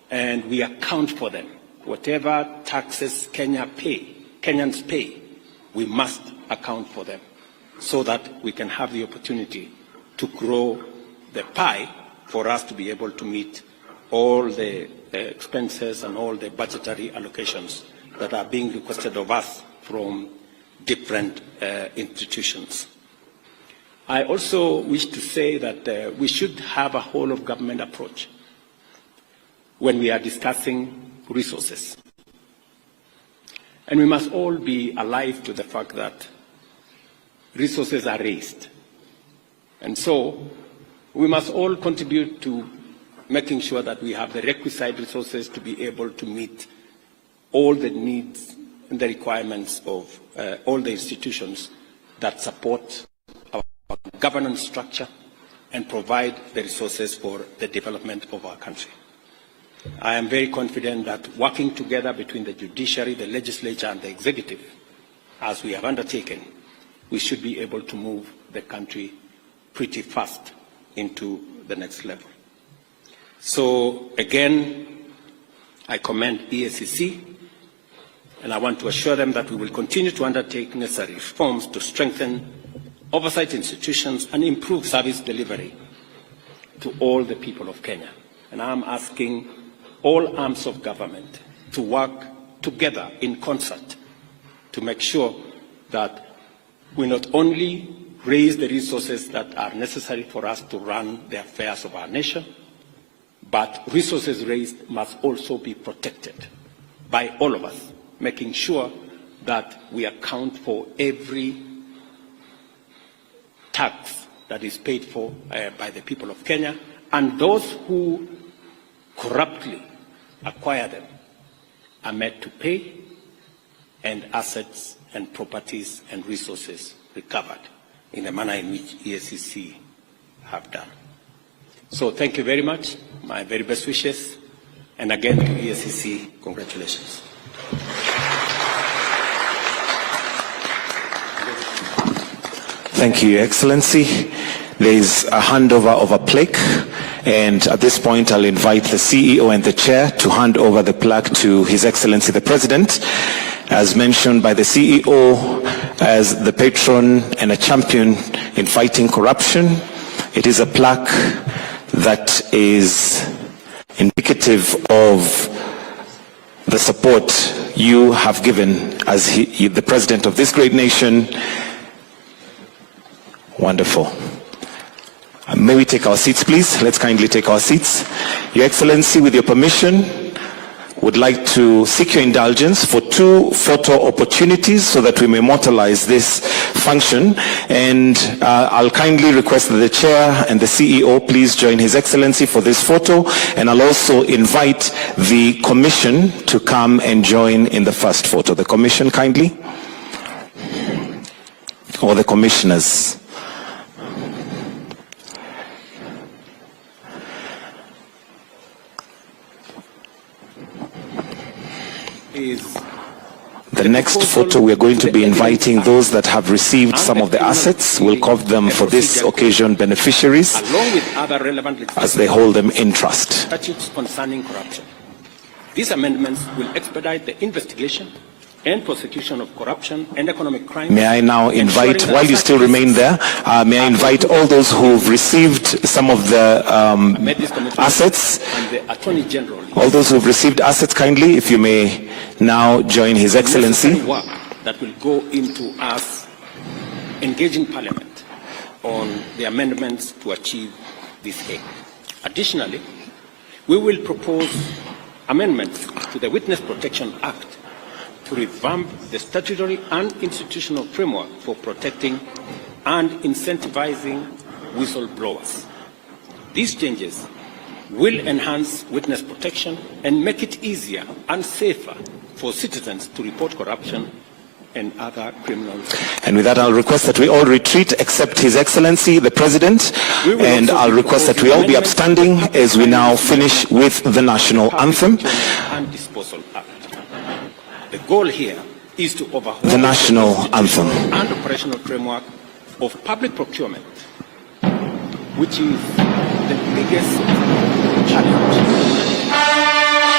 and we account for them. Whatever taxes Kenyans pay, we must account for them so that we can have the opportunity to grow the pie for us to be able to meet all the expenses and all the budgetary allocations that are being requested of us from different institutions. I also wish to say that we should have a whole of government approach when we are discussing resources. And we must all be alive to the fact that resources are raised. And so we must all contribute to making sure that we have the requisite resources to be able to meet all the needs and the requirements of all the institutions that support our governance structure and provide the resources for the development of our country. I am very confident that working together between the judiciary, the legislature, and the executive, as we have undertaken, we should be able to move the country pretty fast into the next level. So again, I commend EACC, and I want to assure them that we will continue to undertake necessary reforms to strengthen oversight institutions and improve service delivery to all the people of Kenya. And I'm asking all arms of government to work together in concert to make sure that we not only raise the resources that are necessary for us to run the affairs of our nation, but resources raised must also be protected by all of us, making sure that we account for every tax that is paid for by the people of Kenya, and those who corruptly acquire them are made to pay, and assets and properties and resources recovered in the manner in which EACC have done. So thank you very much. My very best wishes. And again to EACC, congratulations. Thank you, Your Excellency. There is a handover of a plaque, and at this point I'll invite the CEO and the Chair to hand over the plaque to His Excellency the President. As mentioned by the CEO, as the patron and a champion in fighting corruption, it is a plaque that is indicative of the support you have given as the President of this great nation. Wonderful. May we take our seats, please? Let's kindly take our seats. Your Excellency, with your permission, would like to seek your indulgence for 2 photo opportunities so that we may immortalize this function. And I'll kindly request that the Chair and the CEO please join His Excellency for this photo. And I'll also invite the Commission to come and join in the first photo. The Commission, kindly. Or the Commissioners. The next photo, we are going to be inviting those that have received some of the assets. We'll call them for this occasion beneficiaries as they hold them in trust. Statutes concerning corruption. These amendments will expedite the investigation and prosecution of corruption and economic crime. May I now invite, while you still remain there, may I invite all those who've received some of the assets, and the Attorney General, all those who've received assets, kindly, if you may now join His Excellency. Work that will go into us engaging Parliament on the amendments to achieve this aim. Additionally, we will propose amendments to the Witness Protection Act to revamp the statutory and institutional framework for protecting and incentivizing whistleblowers. These changes will enhance witness protection and make it easier and safer for citizens to report corruption and other criminals. And with that, I'll request that we all retreat except His Excellency, the President, and I'll request that we all be upstanding as we now finish with the National Anthem. And Disposal Act. The goal here is to overhaul the National Anthem and operational framework of public procurement, which is the biggest challenge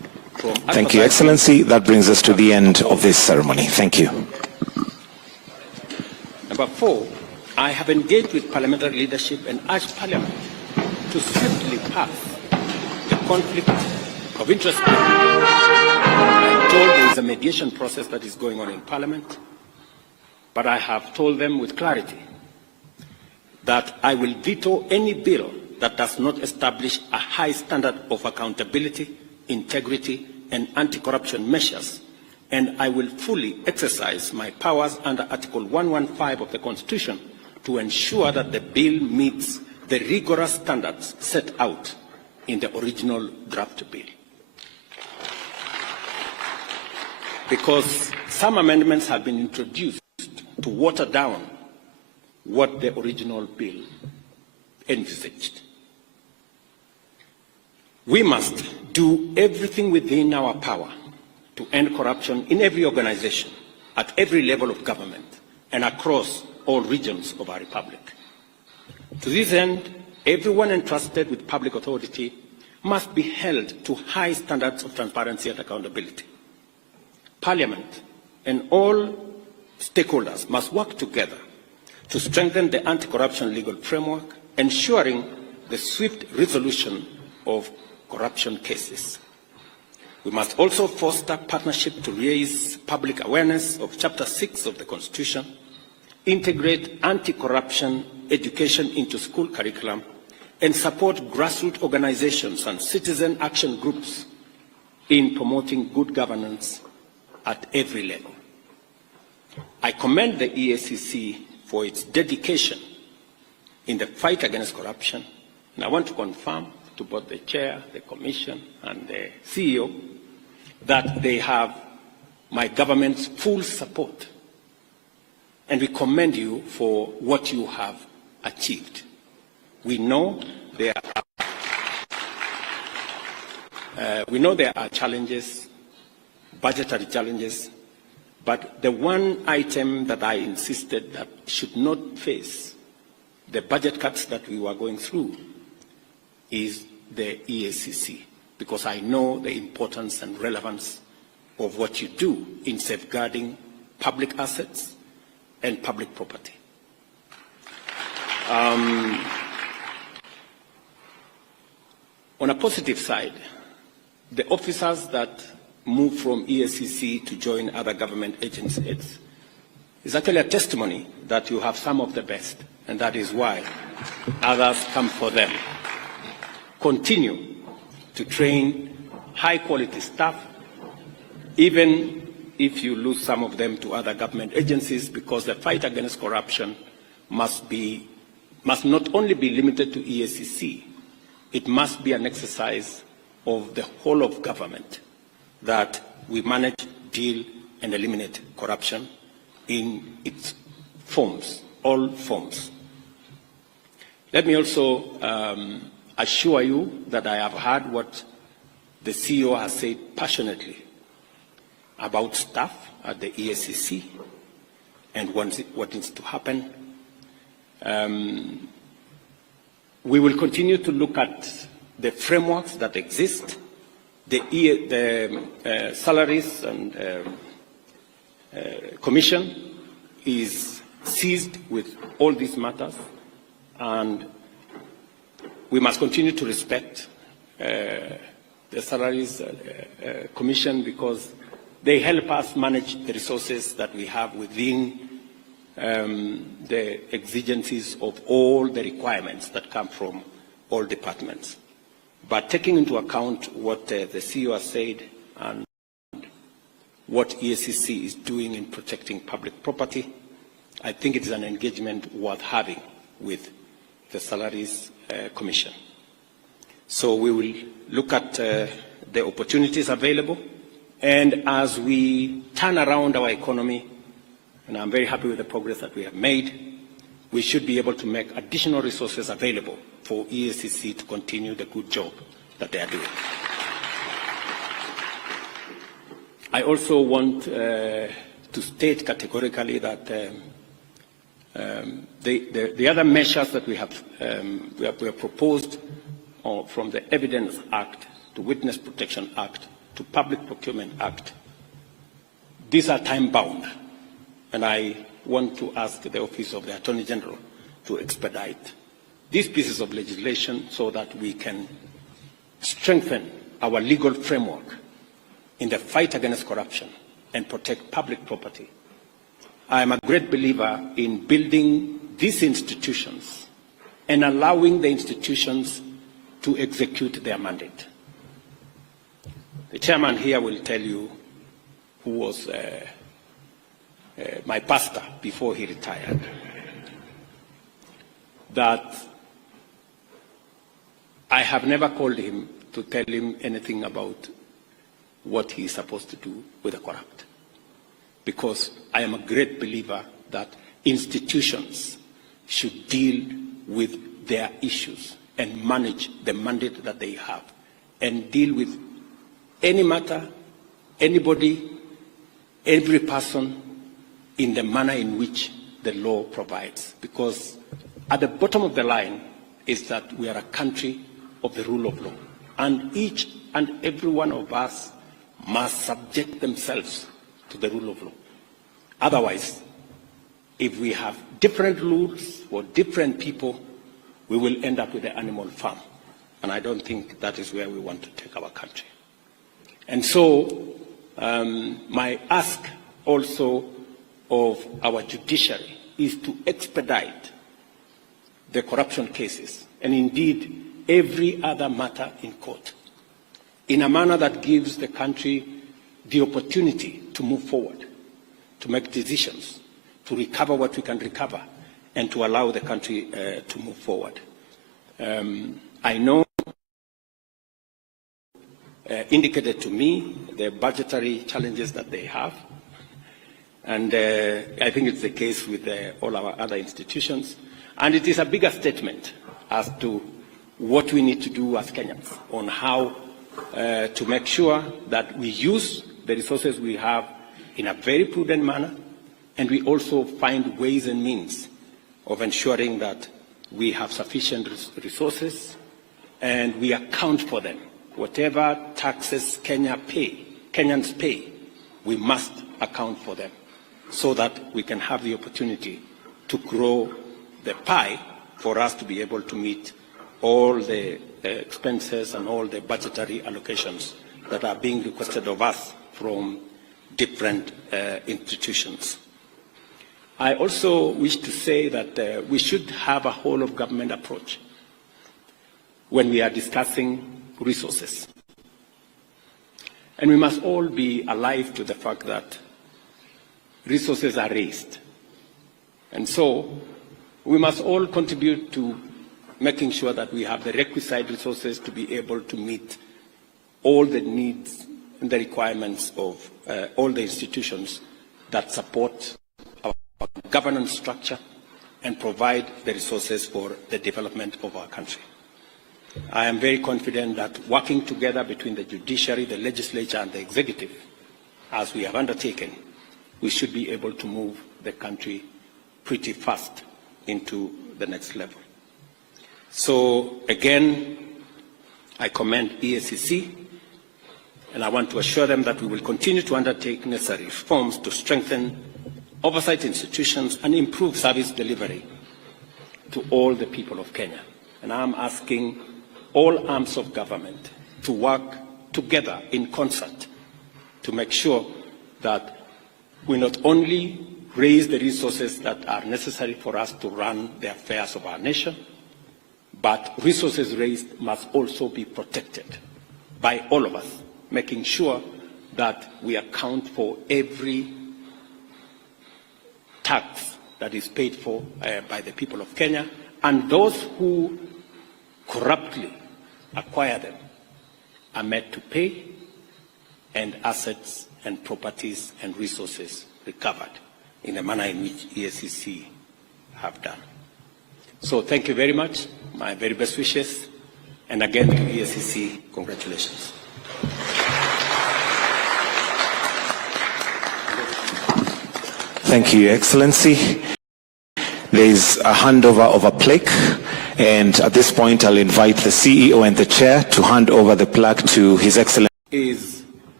Thank you, Excellency. That brings us to the end of this ceremony. Thank you. Number 4, I have engaged with parliamentary leadership and urged Parliament to swiftly pass the conflict of interest bill. I'm told there is a mediation process that is going on in Parliament, but I have told them with clarity that I will veto any bill that does not establish a high standard of accountability, integrity, and anti-corruption measures, and I will fully exercise my powers under Article 115 of the Constitution to ensure that the bill meets the rigorous standards set out in the original draft bill. Because some amendments have been introduced to water down what the original bill envisaged. We must do everything within our power to end corruption in every organization, at every level of government, and across all regions of our republic. To this end, everyone entrusted with public authority must be held to high standards of transparency and accountability. Parliament and all stakeholders must work together to strengthen the anti-corruption legal framework, ensuring the swift resolution of corruption cases. We must also foster partnership to raise public awareness of Chapter 6 of the Constitution, integrate anti-corruption education into school curriculum, and support grassroots organizations and citizen action groups in promoting good governance at every level. I commend the EACC for its dedication in the fight against corruption, and I want to confirm to both the Chair, the Commission, and the CEO that they have my government's full support, and we commend you for what you have achieved. We know there are challenges, budgetary challenges, but the one item that I insisted that should not face the budget cuts that we were going through is the EACC, because I know the importance and relevance of what you do in safeguarding public assets and public property. On a positive side, the officers that move from EACC to join other government agencies is actually a testimony that you have some of the best, and that is why others come for them. Continue to train high-quality staff, even if you lose some of them to other government agencies, because the fight against corruption must not only be limited to EACC, it must be an exercise of the whole of government, that we manage, deal, and eliminate corruption in its forms, all forms. Let me also assure you that I have heard what the CEO has said passionately about staff at the EACC and what needs to happen. We will continue to look at the frameworks that exist, the salaries and commission is seized with all these matters, and we must continue to respect the salaries commission, because they help us manage the resources that we have within the exigencies of all the requirements that come from all departments. But taking into account what the CEO has said and what EACC is doing in protecting public property, I think it is an engagement worth having with the Salaries Commission. So we will look at the opportunities available, and as we turn around our economy, and I'm very happy with the progress that we have made, we should be able to make additional resources available for EACC to continue the good job that they are doing. I also want to state categorically that the other measures that we have proposed from the Evidence Act to Witness Protection Act to Public Procurement Act, these are time-bound, and I want to ask the Office of the Attorney General to expedite these pieces of legislation so that we can strengthen our legal framework in the fight against corruption and protect public property. I am a great believer in building these institutions and allowing the institutions to execute their mandate. The chairman here will tell you who was my pastor before he retired, that I have never called him to tell him anything about what he is supposed to do with the corrupt, because I am a great believer that institutions should deal with their issues and manage the mandate that they have and deal with any matter, anybody, every person in the manner in which the law provides. Because at the bottom of the line is that we are a country of the rule of law, and each and every one of us must subject themselves to the rule of law. Otherwise, if we have different rules for different people, we will end up with the animal farm. And I don't think that is where we want to take our country. And so my ask also of our judiciary is to expedite the corruption cases, and indeed every other matter in court, in a manner that gives the country the opportunity to move forward, to make decisions, to recover what we can recover, and to allow the country to move forward. I know indicated to me the budgetary challenges that they have, and I think it's the case with all our other institutions, and it is a bigger statement as to what we need to do as Kenyans on how to make sure that we use the resources we have in a very prudent manner, and we also find ways and means of ensuring that we have sufficient resources and we account for them. Whatever taxes Kenyans pay, we must account for them so that we can have the opportunity to grow the pie for us to be able to meet all the expenses and all the budgetary allocations that are being requested of us from different institutions. I also wish to say that we should have a whole-of-government approach when we are discussing resources. And we must all be alive to the fact that resources are raised. And so we must all contribute to making sure that we have the requisite resources to be able to meet all the needs and the requirements of all the institutions that support our governance structure and provide the resources for the development of our country. I am very confident that working together between the judiciary, the legislature, and the executive, as we have undertaken, we should be able to move the country pretty fast into the next level. So again, I commend EACC, and I want to assure them that we will continue to undertake necessary reforms to strengthen oversight institutions and improve service delivery to all the people of Kenya. And I'm asking all arms of government to work together in concert to make sure that we not only raise the resources that are necessary for us to run the affairs of our nation, but resources raised must also be protected by all of us, making sure that we account for every tax that is paid for by the people of Kenya, and those who corruptly acquire them are made to pay, and assets and properties and resources recovered in the manner in which EACC have done. So thank you very much. My very best wishes. And again to EACC, congratulations. Thank you, Your Excellency. There is a handover of a plaque, and at this point I'll invite the CEO and the Chair to hand over the plaque to His Excellency. Is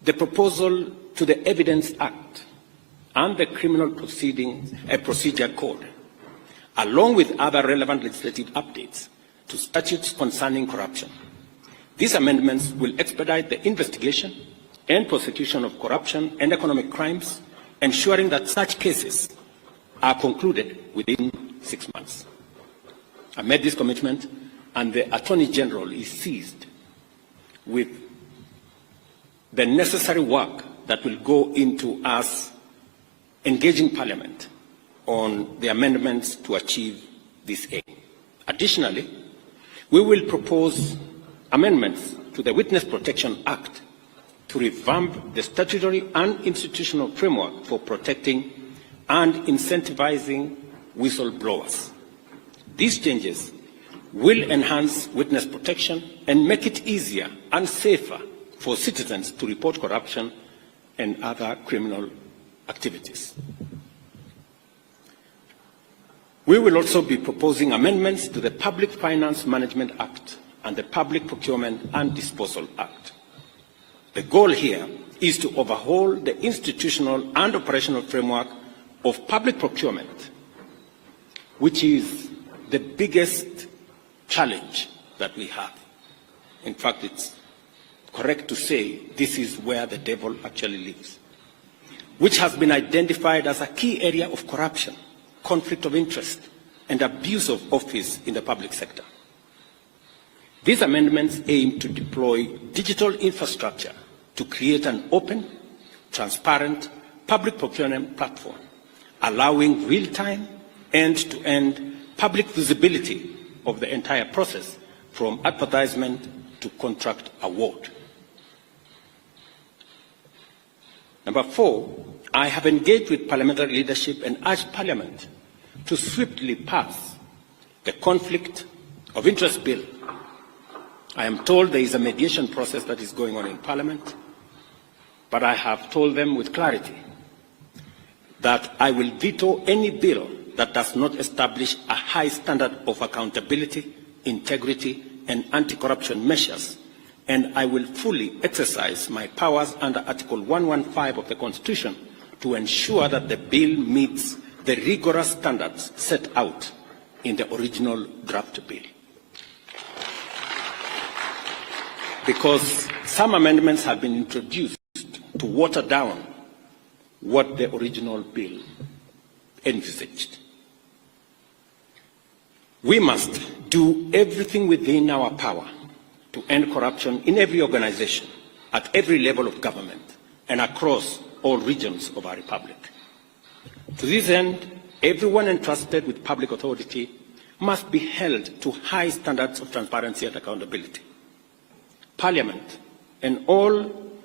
the proposal to the Evidence Act and the Criminal Procedure Code, along with other relevant legislative updates to statutes concerning corruption. These amendments will expedite the investigation and prosecution of corruption and economic crimes, ensuring that such cases are concluded within 6 months. I made this commitment, and the Attorney General is seized with the necessary work that will go into us engaging Parliament on the amendments to achieve this aim. Additionally, we will propose amendments to the Witness Protection Act to revamp the statutory and institutional framework for protecting and incentivizing whistleblowers. These changes will enhance witness protection and make it easier and safer for citizens to report corruption and other criminal activities. We will also be proposing amendments to the Public Finance Management Act and the Public Procurement and Disposal Act. The goal here is to overhaul the institutional and operational framework of public procurement, which is the biggest challenge that we have. In fact, it's correct to say this is where the devil actually lives, which has been identified as a key area of corruption, conflict of interest, and abuse of office in the public sector. These amendments aim to deploy digital infrastructure to create an open, transparent public procurement platform, allowing real-time, end-to-end public visibility of the entire process from advertisement to contract award. Number 4, I have engaged with parliamentary leadership and urged Parliament to swiftly pass the Conflict of Interest Bill. I am told there is a mediation process that is going on in Parliament, but I have told them with clarity that I will veto any bill that does not establish a high standard of accountability, integrity, and anti-corruption measures, and I will fully exercise my powers under Article 115 of the Constitution to ensure that the bill meets the rigorous standards set out in the original draft bill. Because some amendments have been introduced to water down what the original bill envisaged. We must do everything within our power to end corruption in every organization, at every level of government, and across all regions of our republic. To this end, everyone entrusted with public authority must be held to high standards of transparency and accountability. Parliament and all